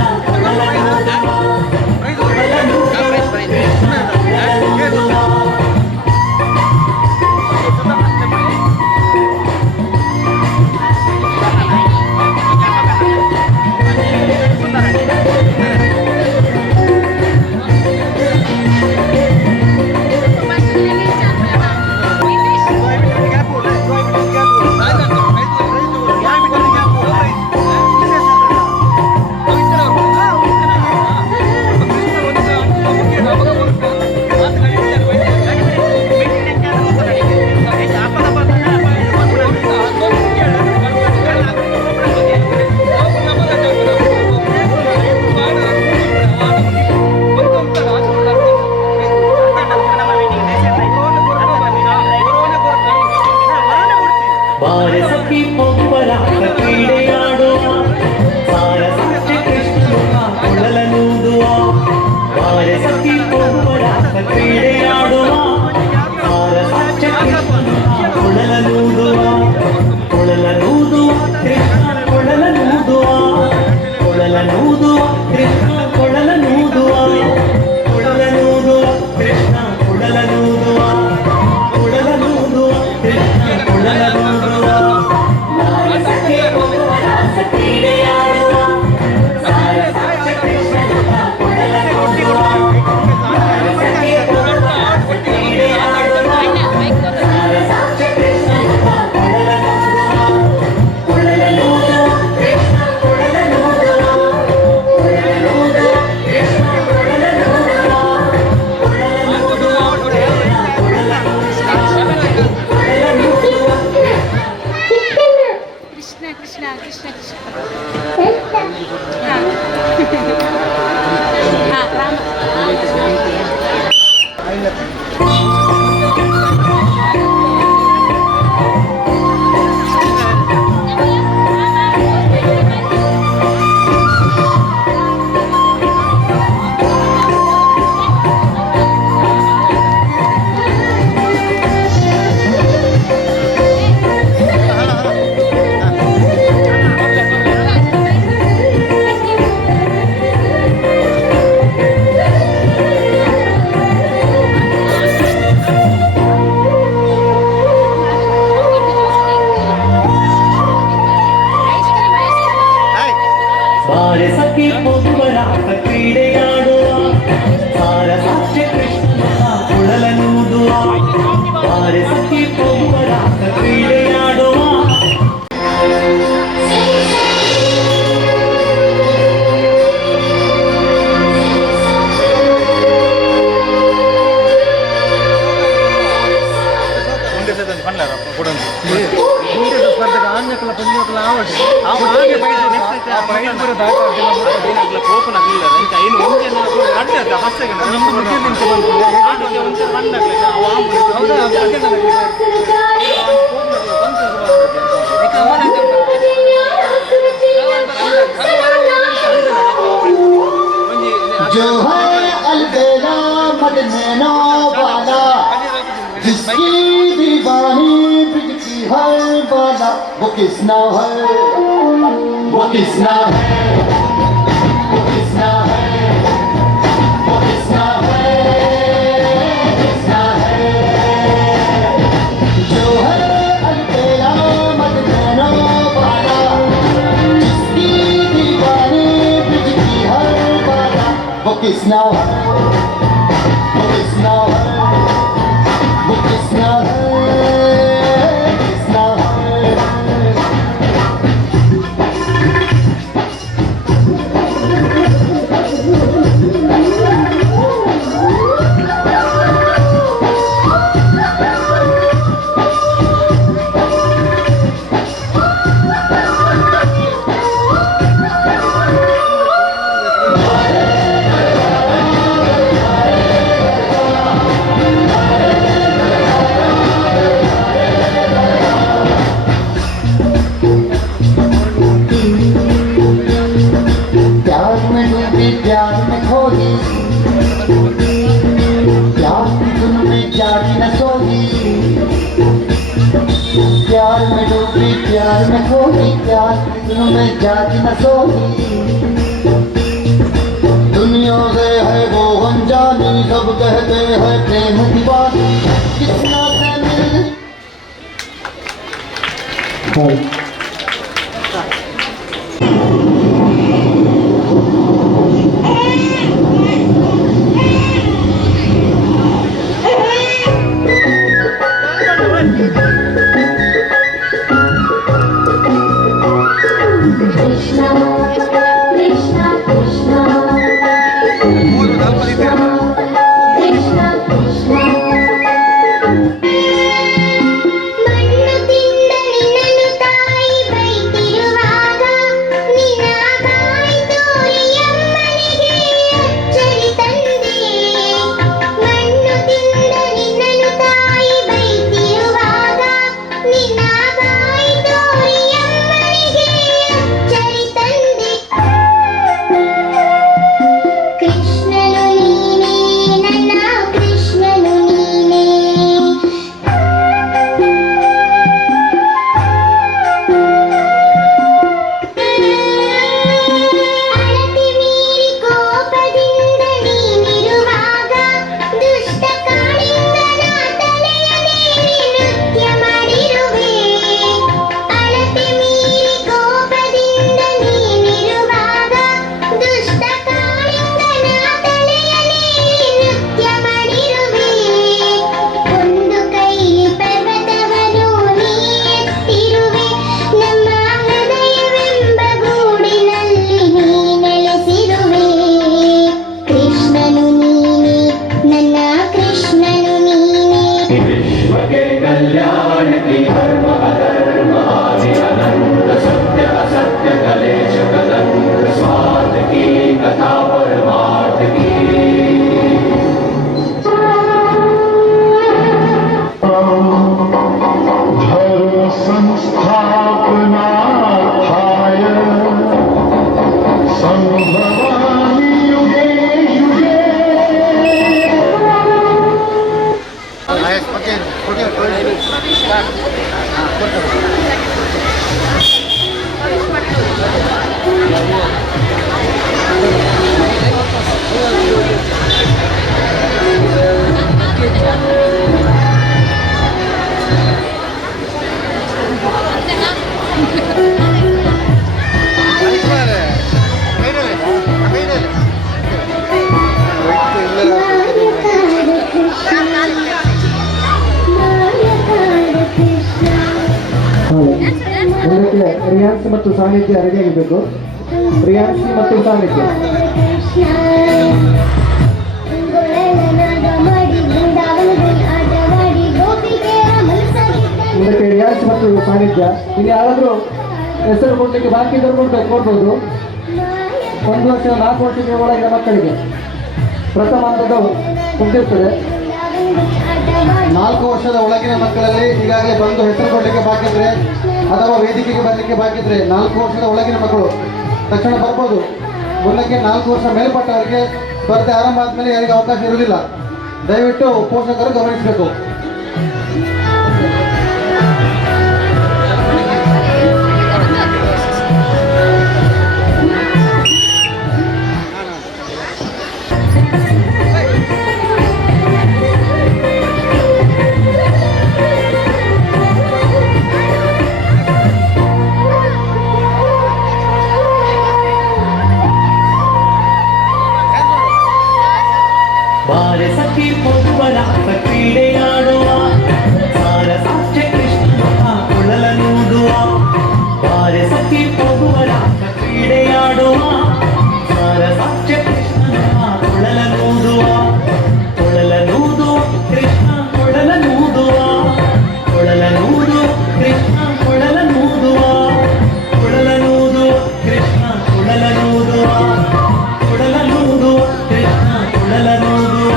ಕೊಳಲನೂದುವ ಬಾರೆ ಸಖಿ ಪೊಂಬಲ ಕ್ರೀಡೆಯಾಡುವ ಸಾರ ಸಾಕ್ಷ್ಯ ಕೃಷ್ಣನ ಕೊಳಲನೂದುವ ಬಾರೆ ಸಖಿ ಪೊಂಬಲ ಕ್ರೀಡೆಯಾಡುವ ಸಾರ ಸಾಕ್ಷ್ಯ ಕೃಷ್ಣನ ಕೊಳಲನೂದುವ ಕೊಳಲನೂದುವ ಕೃಷ್ಣ ಕೊಳಲನೂದುವ ಕೊಳಲನೂದುವ ಕೃಷ್ಣ ಕೊಳಲನೂದುವ ಕೊಳಲನೂದುವ ಕೃಷ್ಣ ಕೊಳಲನೂದುವ ಕೊಳಲನೂದುವ ಕೃಷ್ಣ ಕೊಳಲನೂದುವ ಬಾರೆ ಸಖಿ ಪೊಂಬಲ ಕ್ರೀಡೆಯಾಡುವ ಸಾರ ಸಾಕ್ಷ್ಯ ಕೃಷ್ಣನ ಕೊಳಲನೂದುವ ಬಾರೆ ಸಖಿ ಪೊಂಬಲ ಕ್ರೀಡೆಯಾಡುವ ಸಾರ ಸಾಕ್ಷ್ಯ ಕೃಷ್ಣನ ಕೊಳಲನೂದುವ ಕೊಳಲನೂದುವ ಕೃಷ್ಣ ಕೊಳಲನೂದುವ ಕೊಳಲನೂದುವ ಕೃಷ್ಣ ಕೊಳಲನೂದುವ ಕೊಳಲನೂದುವ ಕೃಷ್ಣ ಕೃಷ್ಣ ಕೃಷ್ಣ ಕೃಷ್ಣ ಬಾರೆ ಸಖಿ ಪೊಂಬಲ ಕ್ರೀಡೆಯಾಡುವ ಸಾರ ಸಾಕ್ಷ್ಯ ಕೃಷ್ಣನ ಕೊಳಲನೂದುವ ಬಾರೆ ಸಖಿ ಪೊಂಬರಾಟ ಕ್ರೀಡೆಯಾಡುವ जो है अलबेला मदनैनो वाला, जिसकी दीवानी ब्रिज की हर बाला, वो किसना है, वो किसना है, वो किसना है, वो किसना है, किसना है। जो है अलबेला मदनैनो वाला, जिसकी दीवानी ब्रिज की हर बाला, वो किसना है, वो किसना है, वो किसना है, किसना है। प्यार में डूबी प्यार में खोई, प्यार की धुन में जागी न सोई। प्यार में डूबी प्यार में खोई, प्यार की धुन में जागी न सोई। दुनिया से है वो अनजानी, सब कहते हैं प्रेम दीवानी, किसना से मिल। Krishna, Krishna, Krishna, Krishna, Krishna. ಮಣ್ಣು ತಿಂದ ನಿನ್ನನ್ನು ತಾಯಿ ರಿಯಾನ್ಸಿ ಮತ್ತು ಸಾನ್ನಿಧ್ಯ ರೆಡಿಯಾಗಿರಬೇಕು. ರಿಯಾನ್ಸಿ ಮತ್ತು ಸಾನ್ನಿಧ್ಯ. ಮುಂದಕ್ಕೆ ರಿಯಾನ್ಸಿ ಮತ್ತು ಸಾನ್ನಿಧ್ಯ. ಇಲ್ಲಿ ಯಾರಾದರೂ ಹೆಸರು ಕೊಡಲಿಕ್ಕೆ ಬಾಕಿ ಇದ್ದರೂ ಕೊಡ್ಬೋದು. 1 ವರ್ಷ 4 ವರ್ಷದ ಒಳಗಿನ ಮಕ್ಕಳಿಗೆ ಪ್ರಥಮ ಹಂತದವು ಕುಂದಿರ್ತದೆ. 4 ವರ್ಷದ ಒಳಗಿನ ಮಕ್ಕಳಲ್ಲಿ ಈಗಾಗಲೇ ಬಂದು ಹೆಸರು ಕೊಡಲಿಕ್ಕೆ ಬಾಕಿದ್ರೆ ಅಥವಾ ವೇದಿಕೆಗೆ ಬರಲಿಕ್ಕೆ ಬಾಕಿದ್ರೆ 4 ವರ್ಷದ ಒಳಗಿನ ಮಕ್ಕಳು ತಕ್ಷಣ ಬರ್ಬೋದು. ಮುಂದಕ್ಕೆ 4 ವರ್ಷ ಮೇಲ್ಪಟ್ಟವರಿಗೆ ಸ್ಪರ್ಧೆ ಆರಂಭ ಆದಮೇಲೆ ಯಾರಿಗೆ ಅವಕಾಶ ಇರುವುದಿಲ್ಲ. ದಯವಿಟ್ಟು ಪೋಷಕರು ಗಮನಿಸಬೇಕು. ಬಾರೆ ಸಖಿ ಪೊಬ್ಬರಾಟ ಕ್ರೀಡೆಯಾಡುವ ಸಾರ ಸಾಕ್ಷ್ಯ ಕೃಷ್ಣನ ಕೊಳಲನೂದುವ. ಬಾರೆ ಸಖಿ ಪೊಬ್ಬರಾಟ ಕ್ರೀಡೆಯಾಡುವ ಸಾರ ಸಾಕ್ಷ್ಯ ಕೃಷ್ಣನ ಕೊಳಲನೂದುವ. ಕೊಳಲನೂದು ಕೃಷ್ಣ ಕೊಳಲನೂದುವ. ಕೊಳಲನೂದು ಕೃಷ್ಣ ಕೊಳಲನೂದುವ. ಕೊಳಲನೂದು ಕೃಷ್ಣ ಕೊಳಲನೂದುವ. ಕೊಳಲನೂದು ಕೃಷ್ಣ ಕೊಳಲನೂದುವ.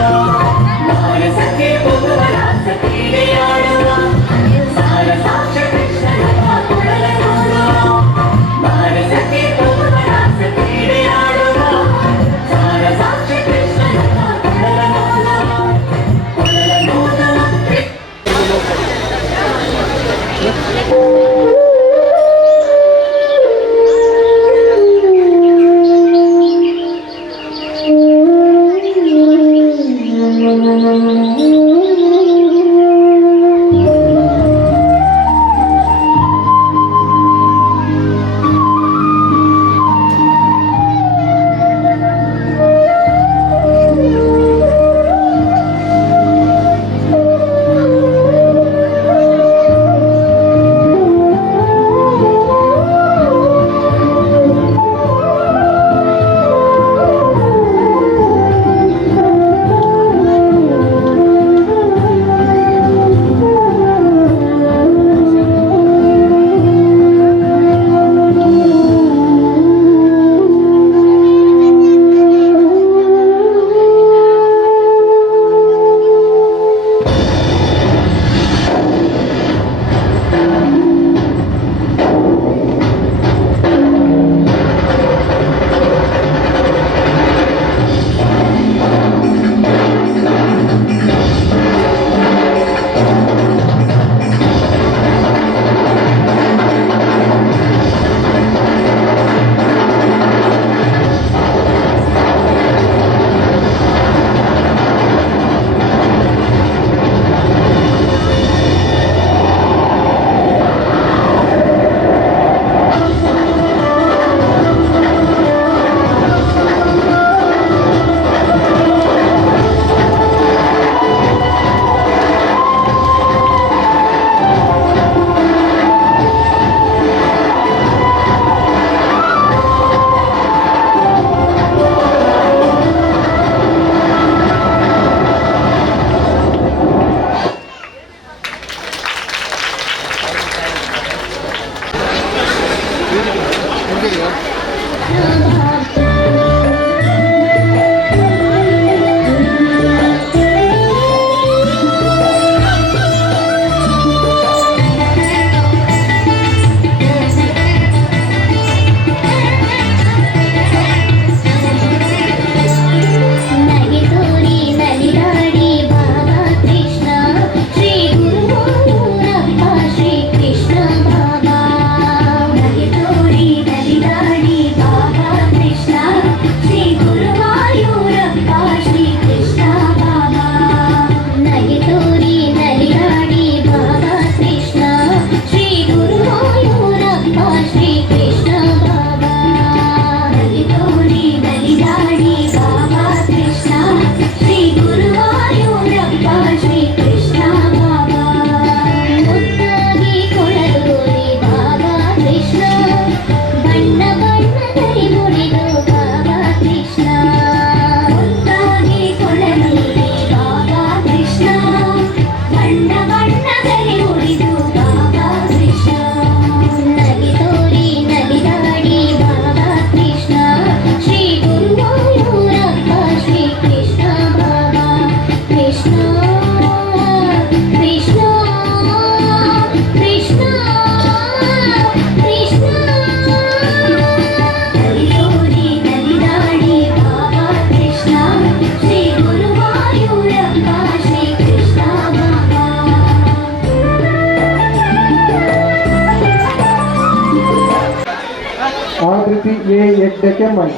ಬಾರೆ ಸಖಿ ಪೊಬ್ಬರಾಟ ಕ್ರೀಡೆಯಾಡುವ ಸಾರ ಸಾಕ್ಷ್ಯ ಕೃಷ್ಣನ ಕೊಳಲನೂದುವ. ಬಾರೆ ಸಖಿ ಪೊಬ್ಬರಾಟ ಕ್ರೀಡೆಯಾಡುವ ಸಾರ ಸಾಕ್ಷ್ಯ ಕೃಷ್ಣನ ಕೊಳಲನೂದುವ. ಕೊಳಲನೂದುವ Krishna Baba. ಹೆಗ್ಡೆ ಕೆಮ್ಮೈ.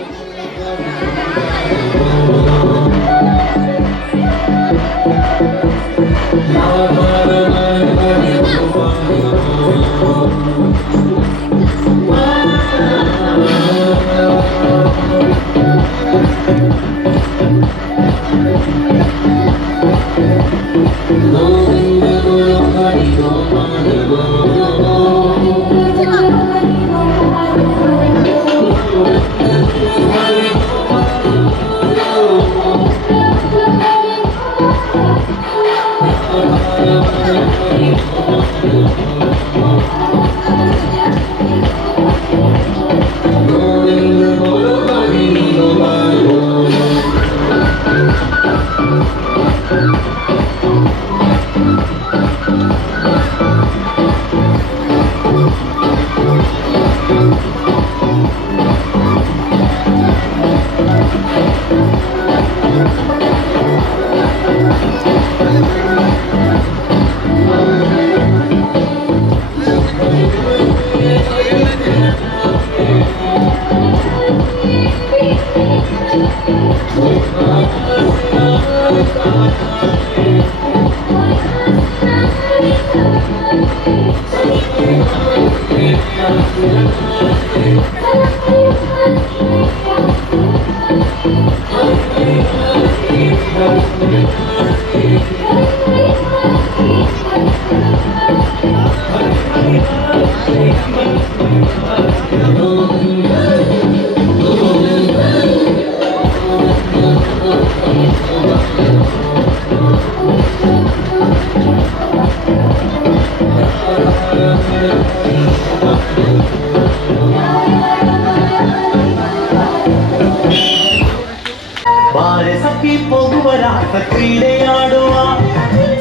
ಬಾರೆ ಸಖಿ ಪೊಗುವರಾಟ ಕ್ರೀಡೆಯಾಡುವ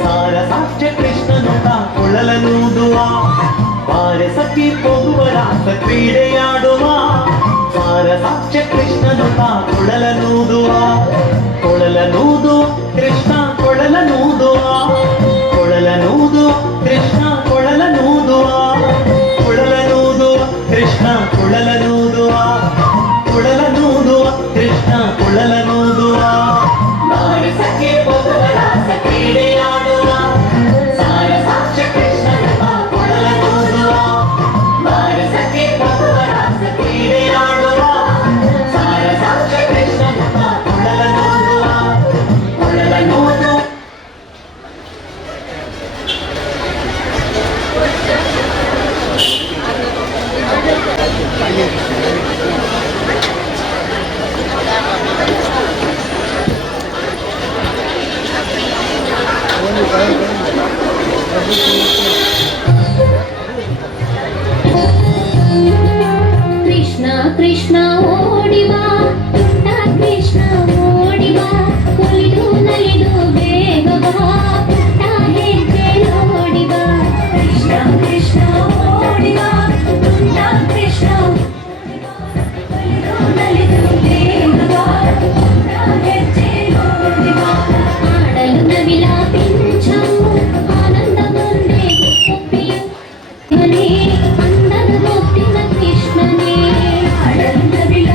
ಸಾರ ಸಾಕ್ಷ್ಯ ಕೃಷ್ಣನು ಕೊಳಲನೂದುವ. ಬಾರೆ ಸಖಿ ಪೊಗುವರಾಟ ಕ್ರೀಡೆಯಾಡುವ ಸಾರ ಸಾಕ್ಷ್ಯ ಕೃಷ್ಣನು ಕೊಳಲನೂದುವ. ಕೊಳಲನೂದು ಕೃಷ್ಣ ಕೊಳಲನೂದುವ, ಕೊಳಲನೂದು ಕೃಷ್ಣ ಕೊಳಲನೂದುವ, ಕೊಳಲನೂದುವ ಕೃಷ್ಣ ಕೊಳಲನೂದುವ, ಕೊಳಲನೂದುವ ಕೃಷ್ಣ ಕೊಳಲನೂದುವ. ಬಾರೆ ಸಖಿ ಪೊಗುವರಾಟ ಕ್ರೀಡೆಯಾಡುವ ಸಾರ ಸಾಕ್ಷ್ಯ ಕೃಷ್ಣನು ಕೊಳಲನೂದುವ. ಬಾರೆ ಸಖಿ ಪೊಗುವರಾಟ ಕ್ರೀಡೆಯಾಡುವ ಸಾರ ಸಾಕ್ಷ್ಯ ಕೃಷ್ಣನು ಕೊಳಲನೂದುವ, ಕೊಳಲನೂದು. ಕೃಷ್ಣ ಕೃಷ್ಣ ಓಡಿವಾ, ಪುಟ್ಟ ಕೃಷ್ಣ ಓಡಿವಾ, ಕುಲಿದು ನಲಿದು ಬೇಗ ಬಾ, ಪುಟ್ಟ ಹೆಜ್ಜೆ ನೋಡಿವಾ. ಕೃಷ್ಣ ಕೃಷ್ಣ ಓಡಿವಾ, ಪುಟ್ಟ ಕೃಷ್ಣ ಕುಲಿದು ನಲಿದು ಬೇಗ ಬಾ, ಪುಟ್ಟ ಹೆಜ್ಜೆ ನೋಡಿವಾ. ಆಡಲು ನವಿಲ ಪಿಂಚವು ಆನಂದ ಮುಂದೆ ಒಪ್ಪಿಯು ಮನೆ ಅಂದದ ಮುತ್ತಿನ ಕೃಷ್ಣನೇ. ಆಡಲು ನವಿಲ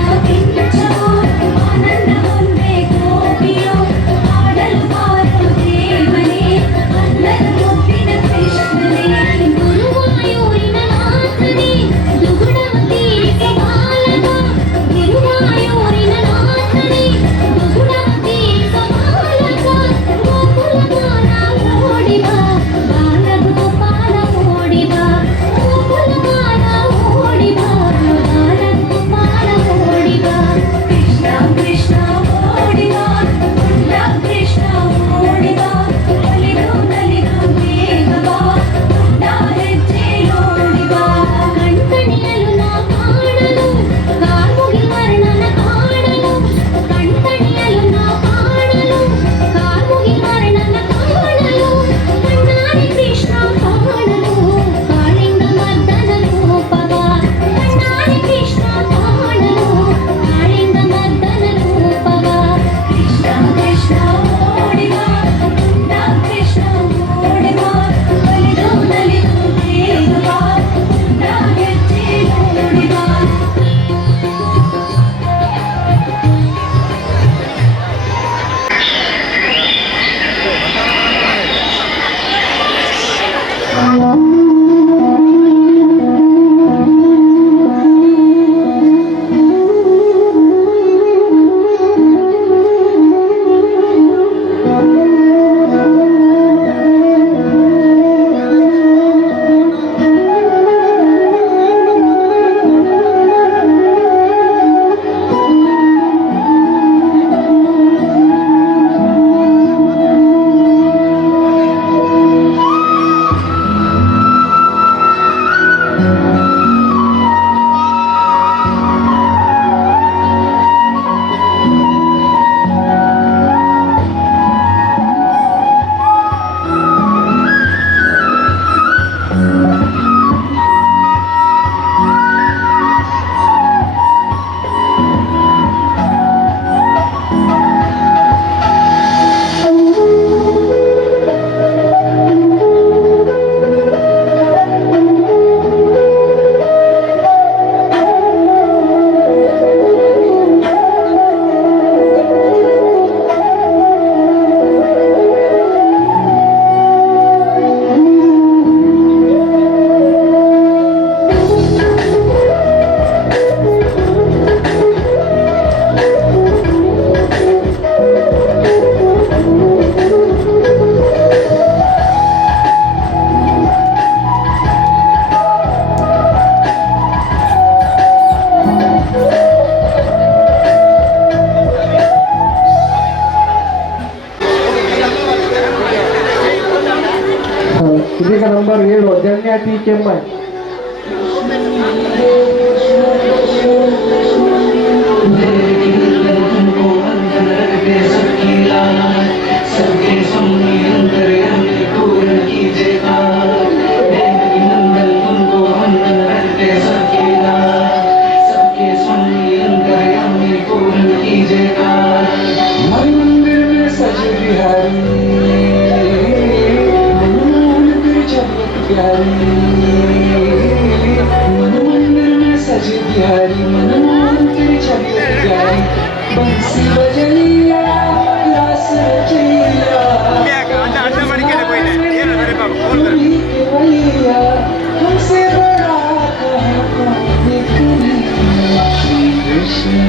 ನಂಬರ್ 7 ಧನ್ಯ ಟಿ ಕೆಮ್ಮೈ.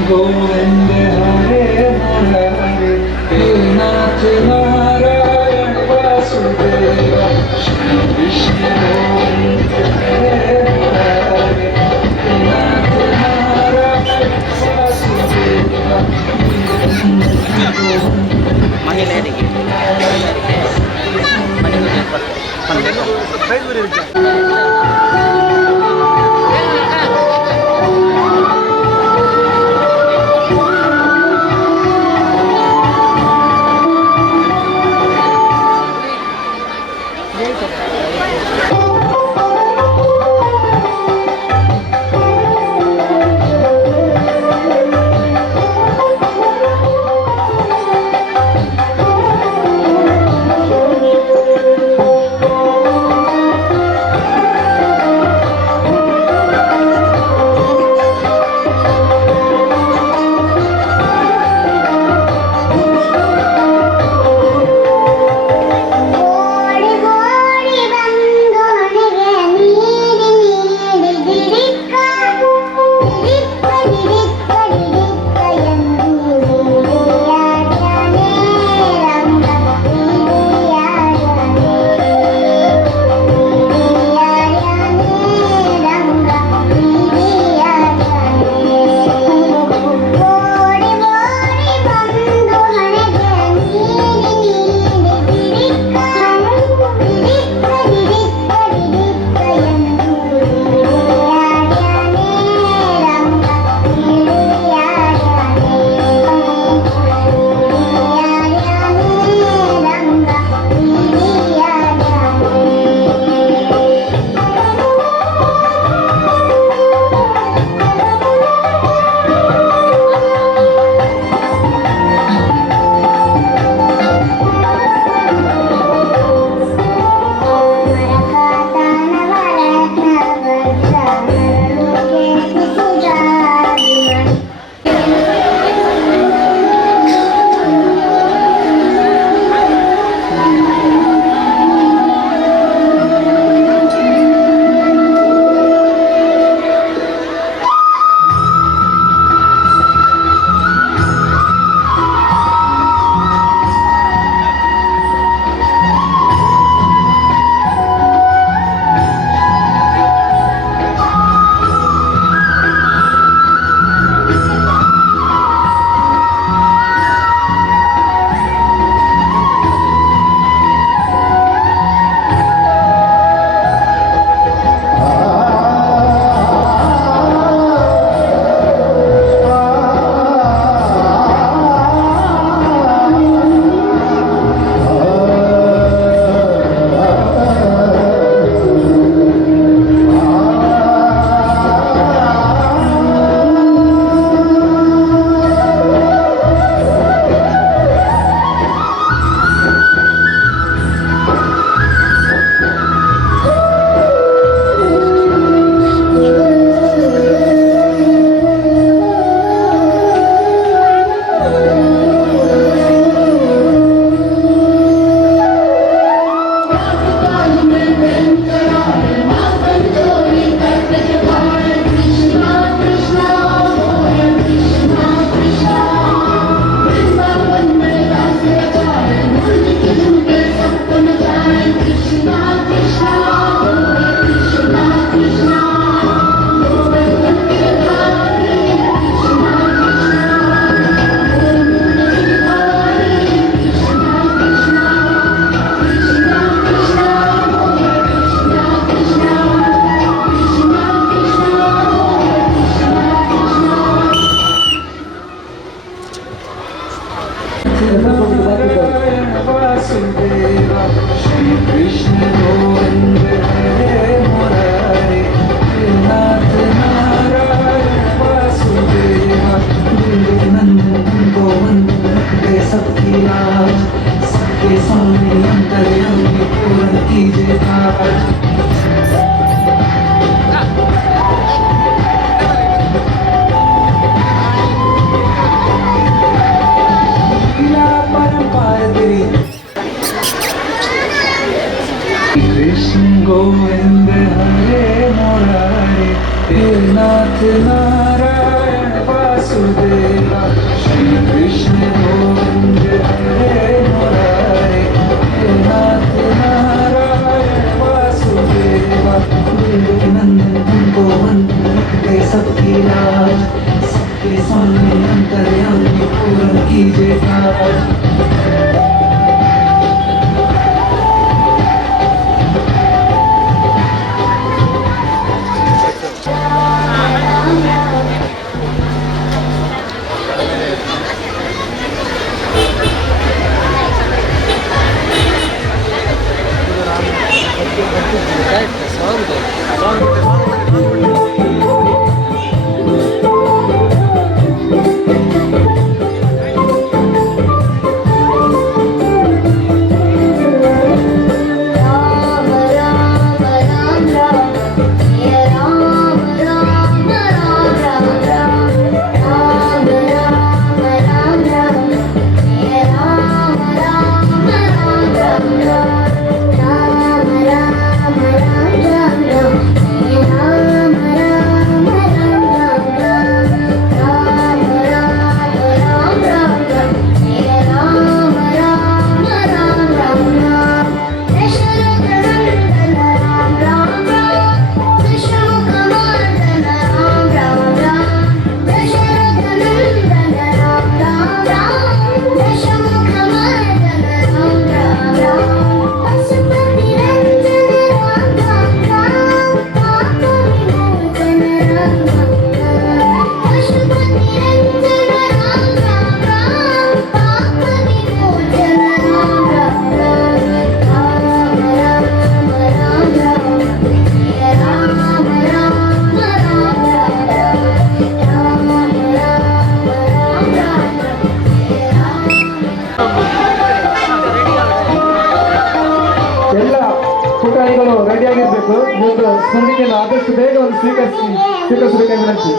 गोविंद हरे मुरारे हे नाथ नारायण वासुदेव श्री कृष्ण गोविंद हरे मुरारे हे नाथ नारायण वासुदेव कृष्ण गोविंद हरे मुरारी हे नाथ नारायण वासुदेवा देवकी नंदन गोविंद हे सबकी राज सबके स्वामी अंतर्यामी पूर्ण कीजिए काज। कृष्ण गोविंद हरे मुरारी हे नाथ नारायण वासुदेवा श्री कृष्ण गोविंद हरे मुरारी हे नाथ नारायण वासुदेवा देवकी नंदन गोविंद हे सबकी राज सबके स्वामी अंतर्यामी पूर्ण कीजिए काज। ರೆಡಿಯಾಗಿರ್ಬೇಕು. ಇವತ್ತು ಸ್ಪರ್ಧೆಯನ್ನು ಆದಷ್ಟು ಬೇಗ ಒಂದು ಸ್ವೀಕರಿಸಬೇಕಾಗಿ ವಿನಂತಿ.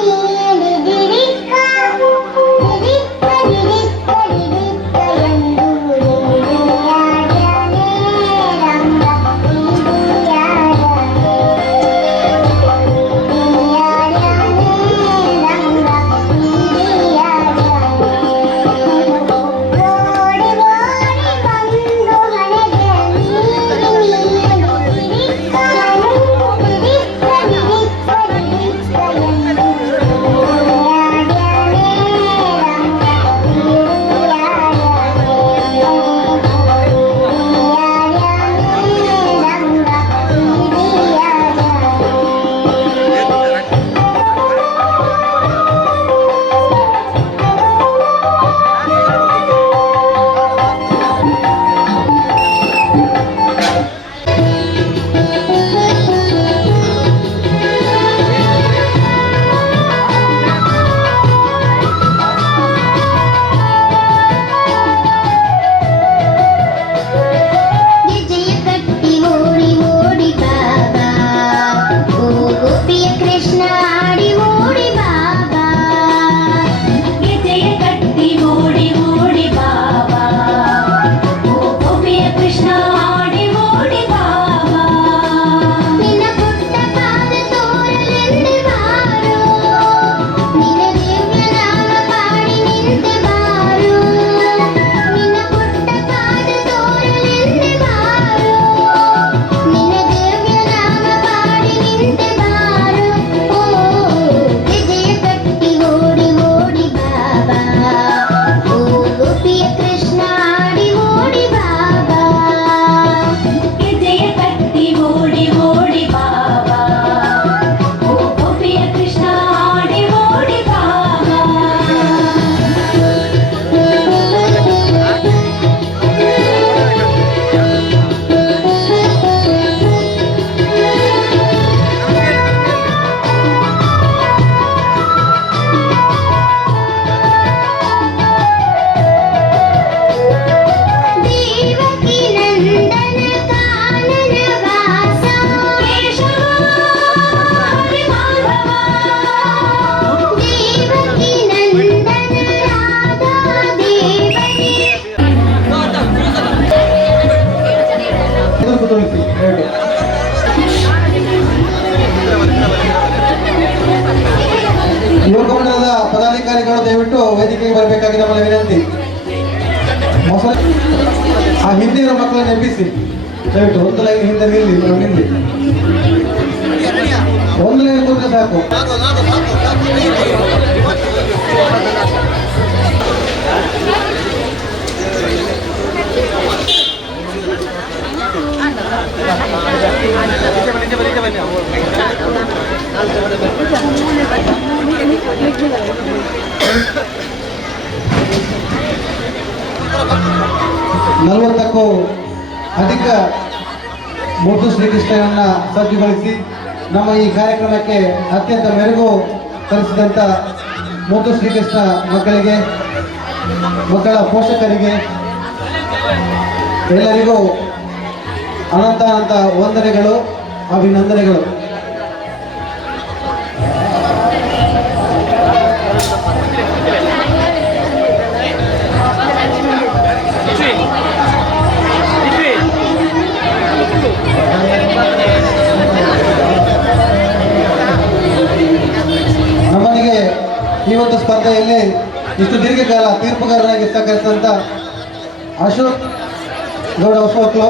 ವೇದಿಕೆಗೆ ಬರಬೇಕಾಗಿ ನಮ್ಮಲ್ಲಿ ವಿನಂತಿ. ಆ ಹಿಂದೆ ಇರೋ ಮಕ್ಕಳನ್ನು ಎಬ್ಬಿಸಿ ದಯವಿಟ್ಟು ಒಂದು ಲೈನ್ ಹಿಂದೆ ನಿಲ್ಲಿ. ಒಂದು ಲೈನ್ ಕೂತ್ರೆ ಸಾಕು. ನಲವತ್ತಕ್ಕೂ ಅಧಿಕ ಮುದ್ದು ಶ್ರೀಕೃಷ್ಣನನ್ನ ಸಜ್ಜುಗೊಳಿಸಿ ನಮ್ಮ ಈ ಕಾರ್ಯಕ್ರಮಕ್ಕೆ ಅತ್ಯಂತ ಮೆರುಗು ತರಿಸಿದಂಥ ಮುದ್ದು ಶ್ರೀಕೃಷ್ಣ ಮಕ್ಕಳಿಗೆ, ಮಕ್ಕಳ ಪೋಷಕರಿಗೆ ಎಲ್ಲರಿಗೂ ಅನಂತ ವಂದನೆಗಳು, ಅಭಿನಂದನೆಗಳು. ನಮ್ಮನಿಗೆ ಈ ಒಂದು ಸ್ಪರ್ಧೆಯಲ್ಲಿ ಇಷ್ಟು ದೀರ್ಘಕಾಲ ತೀರ್ಪುಗಾರನಾಗಿರ್ತಕ್ಕಂಥ ಅಶೋಕ್ ಗೌಡ ಹೊಸವಕ್ಲು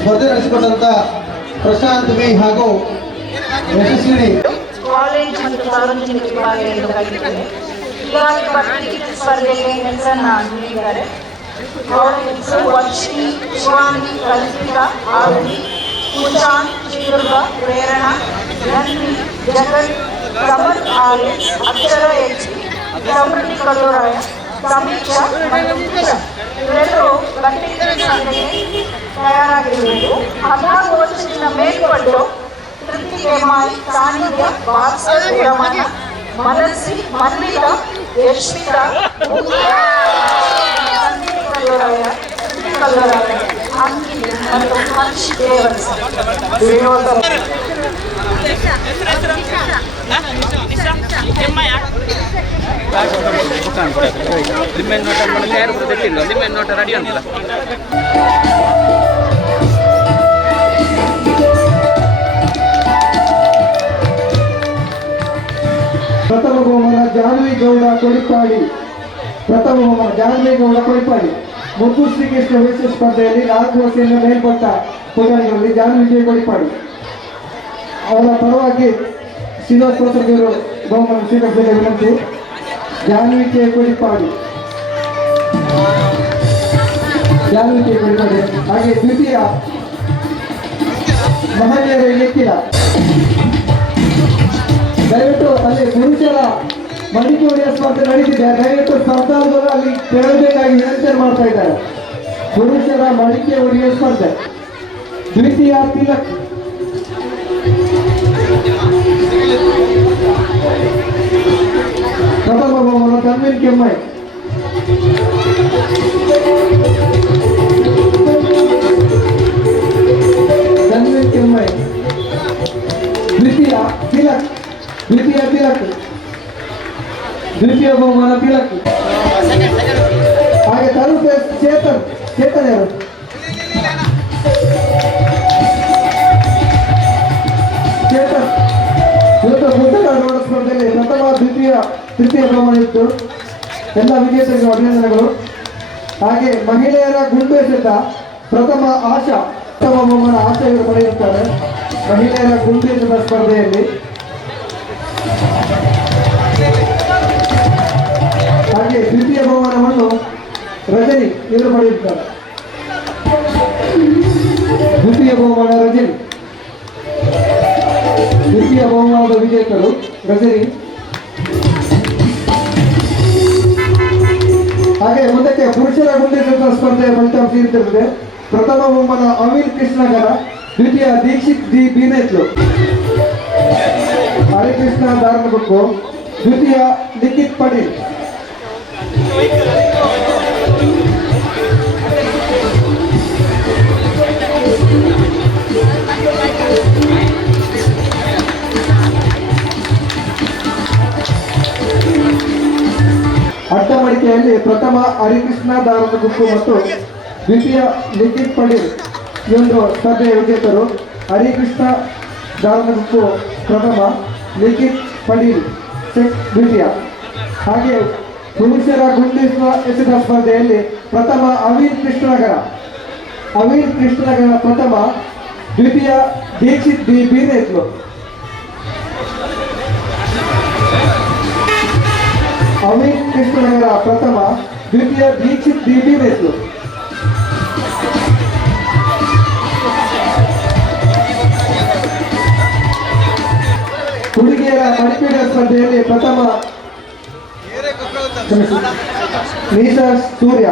ಸ್ಪರ್ಧೆ ನಡೆಸಿಕೊಂಡಂಥ ಪ್ರಶಾಂತ್ ವಿ ಹಾಗೂ ಯಶಸ್ವಿನಿ ಕಾಲೇಜ್ ಮತ್ತು ಸಾರ್ವಜನಿಕ ವಿಭಾಗ ನೀಡಲಾಗಿರುತ್ತದೆ. ಈಗಾಗಲೇ ಸ್ಪರ್ಧೆಗೆ ಹೆಸರನ್ನ ನೀಡಿದ್ದಾರೆ. ವರ್ಷಿ, ಶಿವಾನಿ, ಕಲ್ಪಿತಾ, ಆರತಿ, ಕುಶಾಂತ್, ಚಿತ್ರದುರ್ಗ, ಪ್ರೇರಣಾ, ನನ್ನಿ, ಜಗತ್, ಸಮರ್ ಆರ್ಎಸ್, ಅಕ್ಷರ ಎಚ್, ಸಮೃದ್ಧಿ ಕಲ್ಲೂರಾಯ, ಸಮೀಕ್ಷಾ ಮತ್ತು ಪೂಜಾ ಇವರೆಲ್ಲರೂ ಸ್ಪರ್ಧೆಗೆ ತಯಾರಾಗಿರಬೇಕು. 14 ವರ್ಷದಿಂದ ಮೇಲ್ಪಟ್ಟು ತೃಪ್ತಿ ಕೆಮಾಯಿ, ಸಾನ್ನಿಧ್ಯ, ಭಾಸ್ಕರ್, ರಮಣ, ಮನಸ್ಸಿ, ಮನ್ವಿತಾ, ಯಶ್ಮಿತಾ, ಕಲ್ಲೂರಾಯ, ಅಂಕಿ ಮತ್ತು ಹರ್ಷ್ ದೇವರ್ಸ್. ಪ್ರಥಮ ಬಹುಮಾನ ಜಾನ್ವಿ ಗೌಡ ಕೊಡಿಪಾಡಿ. ಮುದ್ದು ಶ್ರೀಕೃಷ್ಣ ವೇಷ ಸ್ಪರ್ಧೆಯಲ್ಲಿ 4 ವರ್ಷದಿಂದ ಮೇಲ್ಪಟ್ಟ ಪುಟಾಣಿಗಳಲ್ಲಿ ಜಾನ್ವಿ ಕೊಡಿಪಾಡಿ ಅವರ ಪರವಾಗಿ ಶ್ರೀನಿವಾಸ ಪ್ರಸಾದ್ ಬಹುಮಾನ ಸ್ವೀಕರಿಸಲು ವಿನಂತಿ. ಜಾನ್ವಿ ಕೊಡಿಪಾಡಿ. ಹಾಗೆ ದ್ವಿತೀಯ ಮಹನೀಯರ ಇಲಕ್ಕಿಲ್ಲ. ದಯವಿಟ್ಟು ಅಲ್ಲಿ ಪುರುಷರ ಮಡಿಕೆ ಹೊಡೆಯ ಸ್ಪರ್ಧೆ ನಡೀತಿದೆ. ದಯವಿಟ್ಟು ಸ್ಪರ್ಧಾರ್ಥರು ಅಲ್ಲಿ ತೆರಳಬೇಕಾಗಿ ವಿನಂತಿ ಮಾಡ್ತಾ ಇದ್ದಾರೆ. ಪುರುಷರ ಮಡಿಕೆ ಹೊಡೆಯ ಸ್ಪರ್ಧೆ. ದ್ವಿತೀಯ ತಿಲಕ್. ಪ್ರಥಮ ಬಹುಮಾನ ತನ್ವೀರ್ ಕೆಮ್ಮೈ. ದ್ವಿತೀಯ ಬಹುಮಾನ ತಿಲಕ್. ಹಾಗೆ ತರುಪ ಚೇತನ್ ಯಾರು? ಚೇತನ್ ಇವತ್ತು ಗುಡ್ಡಗಾಡು ಸ್ಪರ್ಧೆಯಲ್ಲಿ ಪ್ರಥಮ ತೃತೀಯ ಬಹುಮಾನ ಇತ್ತು. ಎಲ್ಲ ವಿಜೇತರಿಗೆ ಅಭಿನಂದನೆಗಳು. ಹಾಗೆ ಮಹಿಳೆಯರ ಗುಂಡು ಎಸೆತ ಪ್ರಥಮ ಬಹುಮಾನ ಆಶಾ ಇವರು ಪಡೆಯುತ್ತಾರೆ ಮಹಿಳೆಯರ ಗುಂಡು ಎಸೆತ ಸ್ಪರ್ಧೆಯಲ್ಲಿ. ಹಾಗೆ ದ್ವಿತೀಯ ಬಹುಮಾನವನ್ನು ರಜನಿ ಇವರು ಪಡೆಯುತ್ತಾರೆ. ದ್ವಿತೀಯ ಬಹುಮಾನದ ವಿಜೇತರು ರಜನಿ. ಹಾಗೆ ಮುಂದಕ್ಕೆ ಪುರುಷರ ಗುಂಡೆಸೆತ ಸ್ಪರ್ಧೆಯ ಫಲಿತಾಂಶ ಇರುತ್ತದೆ. ಪ್ರಥಮ ಬಹುಮಾನ ಅಮಿಲ್ ಕೃಷ್ಣಗರ, ದ್ವಿತೀಯ ದೀಕ್ಷಿತ್ ಡಿ ಬೀನೇತ್ಲು, ಹರಿಕೃಷ್ಣ ದಾರ್ನಗುಕ್ಕು, ದ್ವಿತೀಯ ಲಿಖಿತ್ ಪಟೇಲ್. ಅಡ್ಡಮಡಿಕೆಯಲ್ಲಿ ಪ್ರಥಮ ಹರಿಕೃಷ್ಣ ದಾರ್ನಗುಕ್ಕು ಮತ್ತು ದ್ವಿತೀಯ ಲಿಖಿತ್ ಪಟೇಲ್ ಇವರು ಸ್ಪರ್ಧೆಯ ವಿಜೇತರು. ಹರಿಕೃಷ್ಣ ದಾರ್ನಗುಕ್ಕು ಪ್ರಥಮ, ಲಿಖಿತ್ ಪಟೇಲ್ ದ್ವಿತೀಯ. ಹಾಗೆ ಪುರುಷರ ಗುಂಡು ಎಸೆತ ಸ್ಪರ್ಧೆಯಲ್ಲಿ ಪ್ರಥಮ ಅವೀರ್ ಕೃಷ್ಣನಗರ ಪ್ರಥಮ, ದ್ವಿತೀಯ ದೀಕ್ಷಿತ್ ಡಿ ಬೀರೇತ್ಲು. ಅವೀರ್ ಕೃಷ್ಣನಗರ ಪ್ರಥಮ, ದ್ವಿತೀಯ ದೀಕ್ಷಿತ್ ಡಿ ಬೀರೇತ್ಲು. ಹುಡುಗಿಯರ ಮಡಿಪೀಡ ಸ್ಪರ್ಧೆಯಲ್ಲಿ ಪ್ರಥಮ ನೀಶಾ ಸೂರ್ಯ.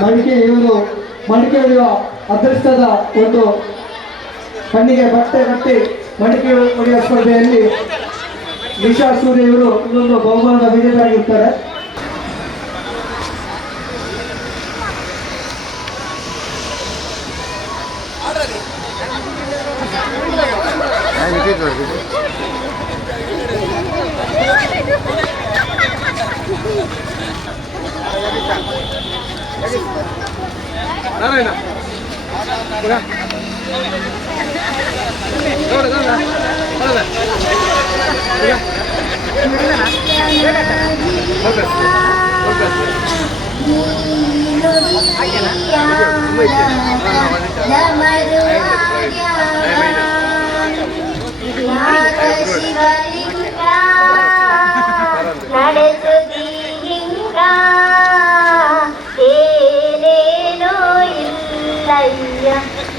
ಮಡಿಕೆ ಹೊಡೆಯುವ ಅದೃಷ್ಟದ ಒಂದು ಕಣ್ಣಿಗೆ ಬಟ್ಟೆ ಕಟ್ಟಿ ಮಡಿಕೆ ಹೊಡೆಯುವ ಸ್ಪರ್ಧೆಯಲ್ಲಿ ನಿಶಾ ಸೂರ್ಯ ಇವರು ಇನ್ನೊಂದು ಬಹುಮಾನದ ವಿಜೇತರಾಗಿರ್ತಾರೆ.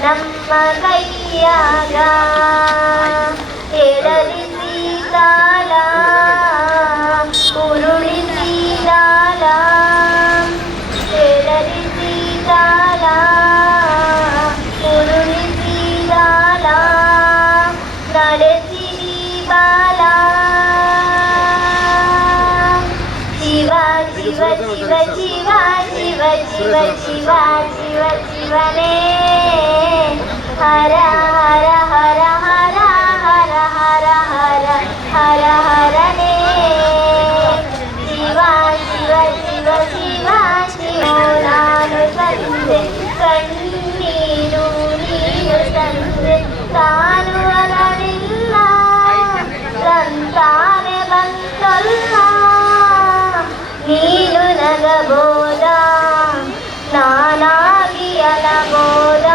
ನಮ್ಮ ಕೈಯಾಗ ಹೇಳಲಿಸಿ ಕಾಲ ಉರುಳಿಸಿ ಕಾಲ ಹೇಳಲಿಸಿ ಕಾಲ ಉರುಳಿಸಿ ಕಾಲ ನಡೆಸಿ ಬಾಲ ಶಿವ ಶಿವ ಶಿವ ಶಿವ ಶಿವ ಶಿವ ಶಿವ ಶಿವ ಶಿವನೇ ಹರ ಹರ ಹರ ಹರ ಹರ ಹರ ಹರ ಹರ ಹರನೇ ಶಿವ ಶಿವ ಶಿವ ಶಿವ ಶಿವ ನಾನು ತಂದೆ ಕಣ್ಣೀರು ನೀರು ತಂದೆ ತಾನು ಅರಳಿಲ್ಲ ತಂತಾನೆ ಬಂತಲ್ಲ ನೀನು ನಗಬೋದ ನಾನಾಗಿ ಅಲಬೋದ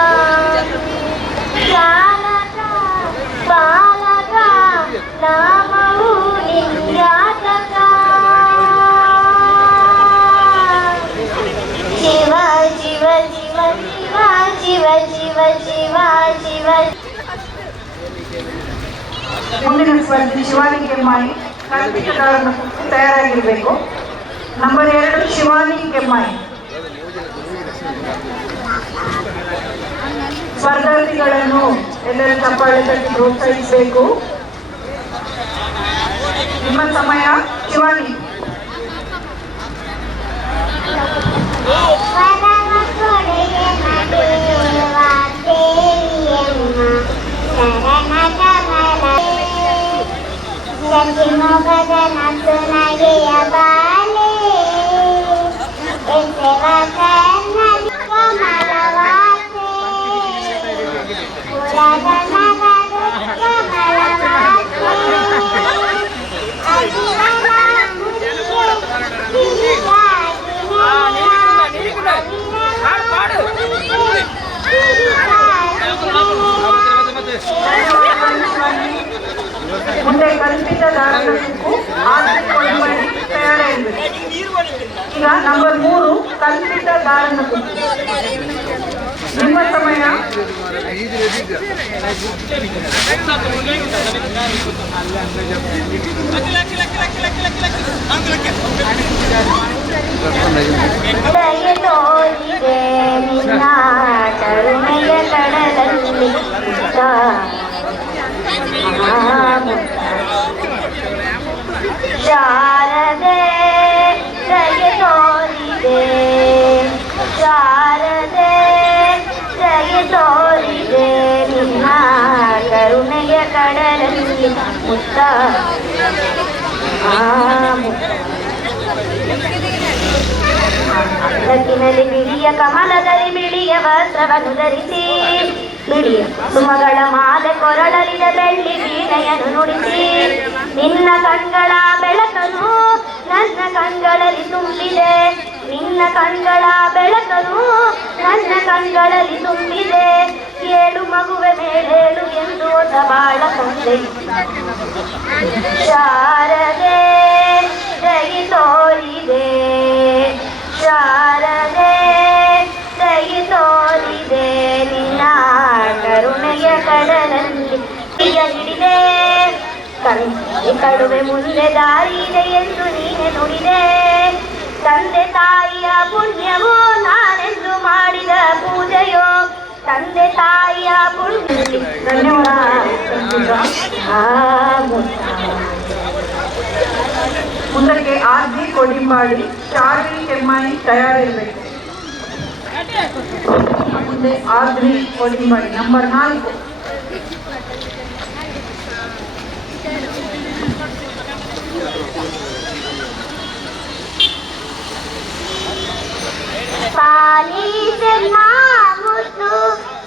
ಬಾಲಕ ನಾಮವು ನಿಂಗಾತಕ ಶಿವ ಶಿವ ಶಿವ ಶಿವ ಶಿವ ಶಿವ ಶಿವ ಶಿವ. ಮುಂದಿನ ಸ್ಪರ್ಧಿ ಶಿವಾನಿ ಕೆಮ್ಮಾಯಿ ಕಲ್ಪಿತಗಾರನ ತಯಾರಾಗಿರಬೇಕು. ನಂಬರ್ 2 ಶಿವಾನಿ ಕೆಮ್ಮಾಯಿ. ಸ್ಪರ್ಧಾರ್ಥಿಗಳನ್ನು ಎಲ್ಲರೂ ಚಪ್ಪಾಳೆ ತಟ್ಟಿ ಪ್ರೋತ್ಸಾಹಿಸಬೇಕು. ನಿಮ್ಮ ಸಮಯ. ಶಿವಾನಿ. ಮುಂದೆ ಕಲ್ಪಿತ ದಾರದ ಸುಕ್ಕು ತಯಾರಾಗಿರಬೇಕು. ಈಗ ನಂಬರ್ 3 ಕಲ್ಪಿತ ದಾರದ ಸುಕ್ಕು. ನಿಮ್ಮ ಸಮಯ. ಶಾರದೆ ಜಯ ತೋರಿದೆ ಶಾರದೆ ಜಯ ತೋರಿದೆ ನಿನ್ನ ಕರುಣೆಯ ಕಡಲಲ್ಲಿ ಮುತ್ತ ಲಕ್ಕಿನಲ್ಲಿ ಬಿಳಿಯ ಕಮಲದಲ್ಲಿ ಬಿಳಿಯ ವಸ್ತ್ರವನ್ನು ಧರಿಸಿ ಬಿಳಿಯ ಸುಮಗಳ ಮಾಲೆ ಕೊರಳಲಿದ ಬೆಳ್ಳಿ ವೀಣೆಯನ್ನು ನುಡಿಸಿ ನಿನ್ನ ಕಣ್ಗಳ ಬೆಳಕನು ನನ್ನ ಕಣ್ಗಳಲ್ಲಿ ತುಂಬಿದೆ, ನಿನ್ನ ಕಣ್ಗಳ ಬೆಳಕನು ನನ್ನ ಕಣ್ಗಳಲ್ಲಿ ತುಂಬಿದೆ. ಏಳು ಮಗುವೆ ಮೇಲೇಳು ಎಂದು ಹೊಸ ಬಾಳ ತಂದೆ ಶಾರದೆ ದಯಿ ತೋರಿದೆ, ಶಾರದೆ ದಯಿ ತೋರಿದೆ. ನಿನ್ನ ಕರುಣೆಯ ಕಡಲಲ್ಲಿ ಹಿಡಿದೆ, ಕಡುವೆ ಮುಂದೆ ದಾರಿ ಇದೆ ಎಂದು ನೀನೆ ನುಡಿದೆ. ತಂದೆ ತಾಯಿಯ ಪುಣ್ಯವೋ ನಾನೆಂದು ಮಾಡಿದ ಪೂಜೆಯೋ, ತಂದೆ ತಾಯಿಯ ಪುಣ್ಯ. ಮುಂದಕ್ಕೆ ಆರ್ಜಿ ಕೊಡಿಂಬಾಡಿ ಚಾರ್ಲಿ ಕೆಮ್ಮಾಯಿ ತಯಾರಿರಬೇಕು. ಮುಂದೆ ಆರ್ಜಿ ಕೊಡಿಂಬಾಡಿ ನಂಬರ್ 4. ಪಾಲಿಸೆ ಮುತ್ತು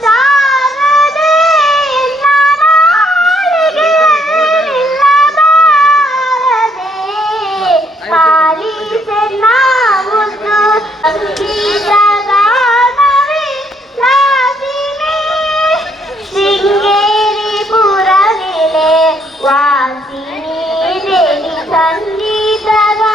ಶಾರದೆ ನಾಳಿಗೆ ನಿಲ್ಲಬಾರದೆ, ಪಾಲಿಸೆ ಮುತ್ತು ಸಂಗೀತಗಾನವಿ ಲಾಸಿಮೆ ಶೃಂಗೇರಿ ಪುರ ನೆಲೆ ವಾಸಿನಿ ದೇವಿ ಸಂಗೀತಗಾನವಿ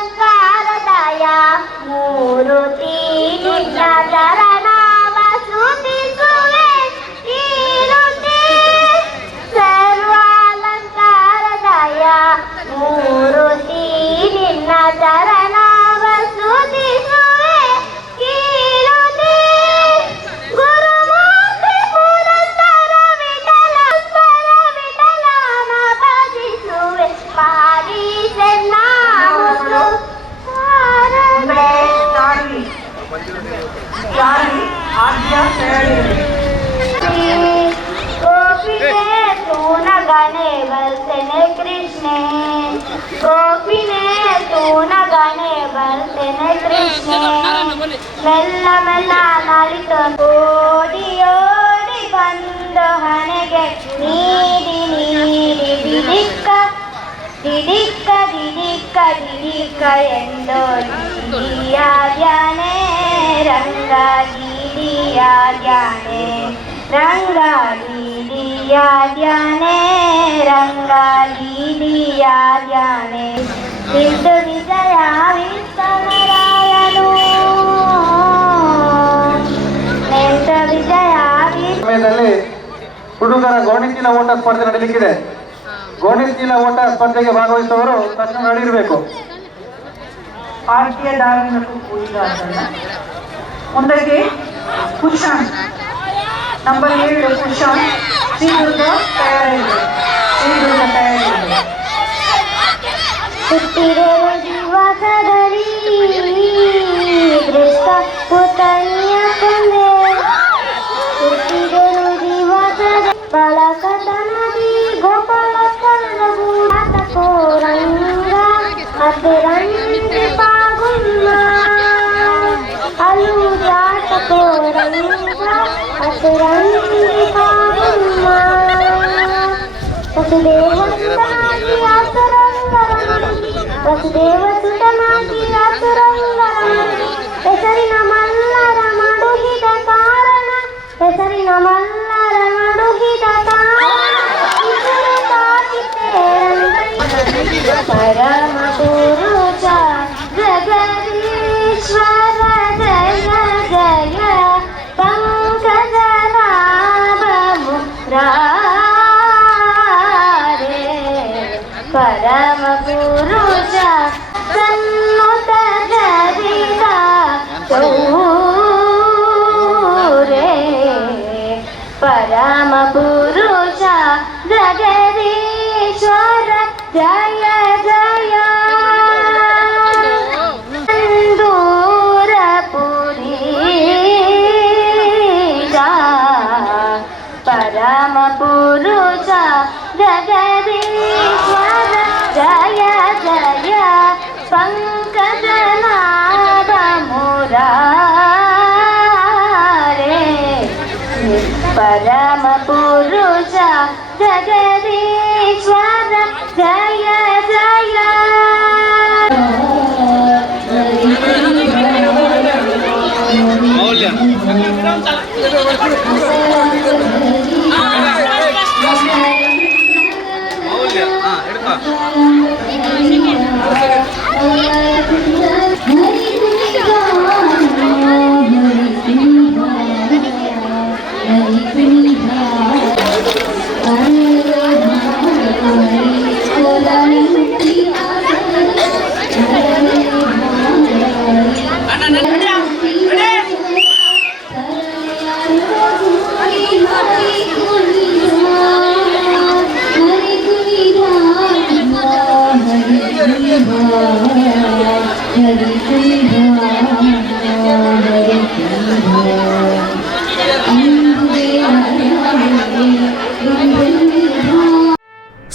ಸರ್ವಾಲಂಕಾರದಯ ಮೂರುತಿ ನಿನ್ನ ಚರಣಾಮ ಸ್ತುತಿಸುವೆ ಕೀರುತಿ. ಸರ್ವಾಲಂಕಾರದಯ ಮೂರುತಿ ನಿನ್ನ ಚರಣಾಮ ಸ್ತುತಿಸುವೆ ಕೀರುತಿ. ಗುರುಮೂರ್ತಿ ಪುರಂದರ ವಿಠಲನ ಭಜಿಸುವೆ ಪಾಲಿಸೆನ್ನ गोपिने तू न गाने बलते ने कृष्णे, गोपिने तू न गाने बलते ने कृष्णे. ಮೆಲ್ಲ ಮೆಲ್ಲ ನಾಳಿತು ಓಡಿ ಓಡಿ ಬಂದು ಹಣೆಗೆ ನೀಡಿ ನೀಡಿ ದಿಡಿಕ್ಕ ದಿಡಿಕ್ಕ ದಿಡಿಕ್ಕ ದಿಡಿಕ್ಕ ಎಂದು ಗಿಡಿಯಾಗ್ಯಾನೆ ರಂಗ ಗಿಡಿಯಾಗ್ಯಾನೆ, ರಂಗ ಗಿಡಿಯಾಗ್ಯಾನೆ, ರಂಗ ಗಿಡಿಯಾಗ್ಯಾನೆ. ಸಿದ್ದು ವಿಜಯ ವಿಠಲರಾಯನು ನೆಂಟ ವಿಜಯ ಸಮಯದಲ್ಲಿ ಹುಡುಗರ ಗೋಣಿಚೀಲ ಓಟ ಸ್ಪರ್ಧೆ ನಡೆಯಲಿಕ್ಕಿದೆ. ಗೋಣಿಚೀಲ ಓಟ ಸ್ಪರ್ಧೆಗೆ ಭಾಗವಹಿಸುವವರು ತಕ್ಷಣ ನಡೆಯಿರಬೇಕು. ಭಾರತೀಯ ಧಾರ್ಮಿಕ ಪೂಜಾರ್ಥ. ಮುಂದಕ್ಕೆ cushion number 7 cushion Sridurga ತಯಾರಿದೆ, Sridurga ತಯಾರಿದೆ. ಹುಟ್ಟಿರುವ ದಿವಸದಲ್ಲಿ ದೃಷ್ಟ ಪುತಣಿಯ ಕೊಂದೆ, ಹುಟ್ಟಿದರು ದಿವಸದ ಬಳಕತನದಿ ಗೋಪಾಲ ಕಲ್ಲವು ಕೋರಂಗ ಹತ್ತಿರಂಗಿ ಪಾಗುಮ್ಮ ಅಲು ಜಾತ ಕೋರಂಗ ಹತ್ತಿರಂಗಿ ಪಾಗುಮ್ಮ. ವಸುದೇವಸುತನಾಗಿ ಹೆಸರಿನ ಮಲ್ಲರ ಮಡುಗಿದ ಕಾರಣ, ಹೆಸರಿನ ಮಲ್ಲರ ಮಡುಗಿದ ಪರಮ ಪುರುಷ ಜಗದೀಶ್ವರ ಜಯ ಜಯ ಪಂಕಜನಾಭ ಮುರಾರೇ. ಪರಮ ಪುರುಷ ಸನ್ನುತ ಜರಿದ ಚೌರೇ, ಪರಮ ಪುರುಷ ಜಗದೀಶ್ವರ ಜಯ ಜಯ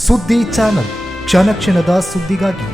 ಸುದ್ದಿ ಚಾನಲ್, ಕ್ಷಣ ಕ್ಷಣದ ಸುದ್ದಿಗಾಗಿ.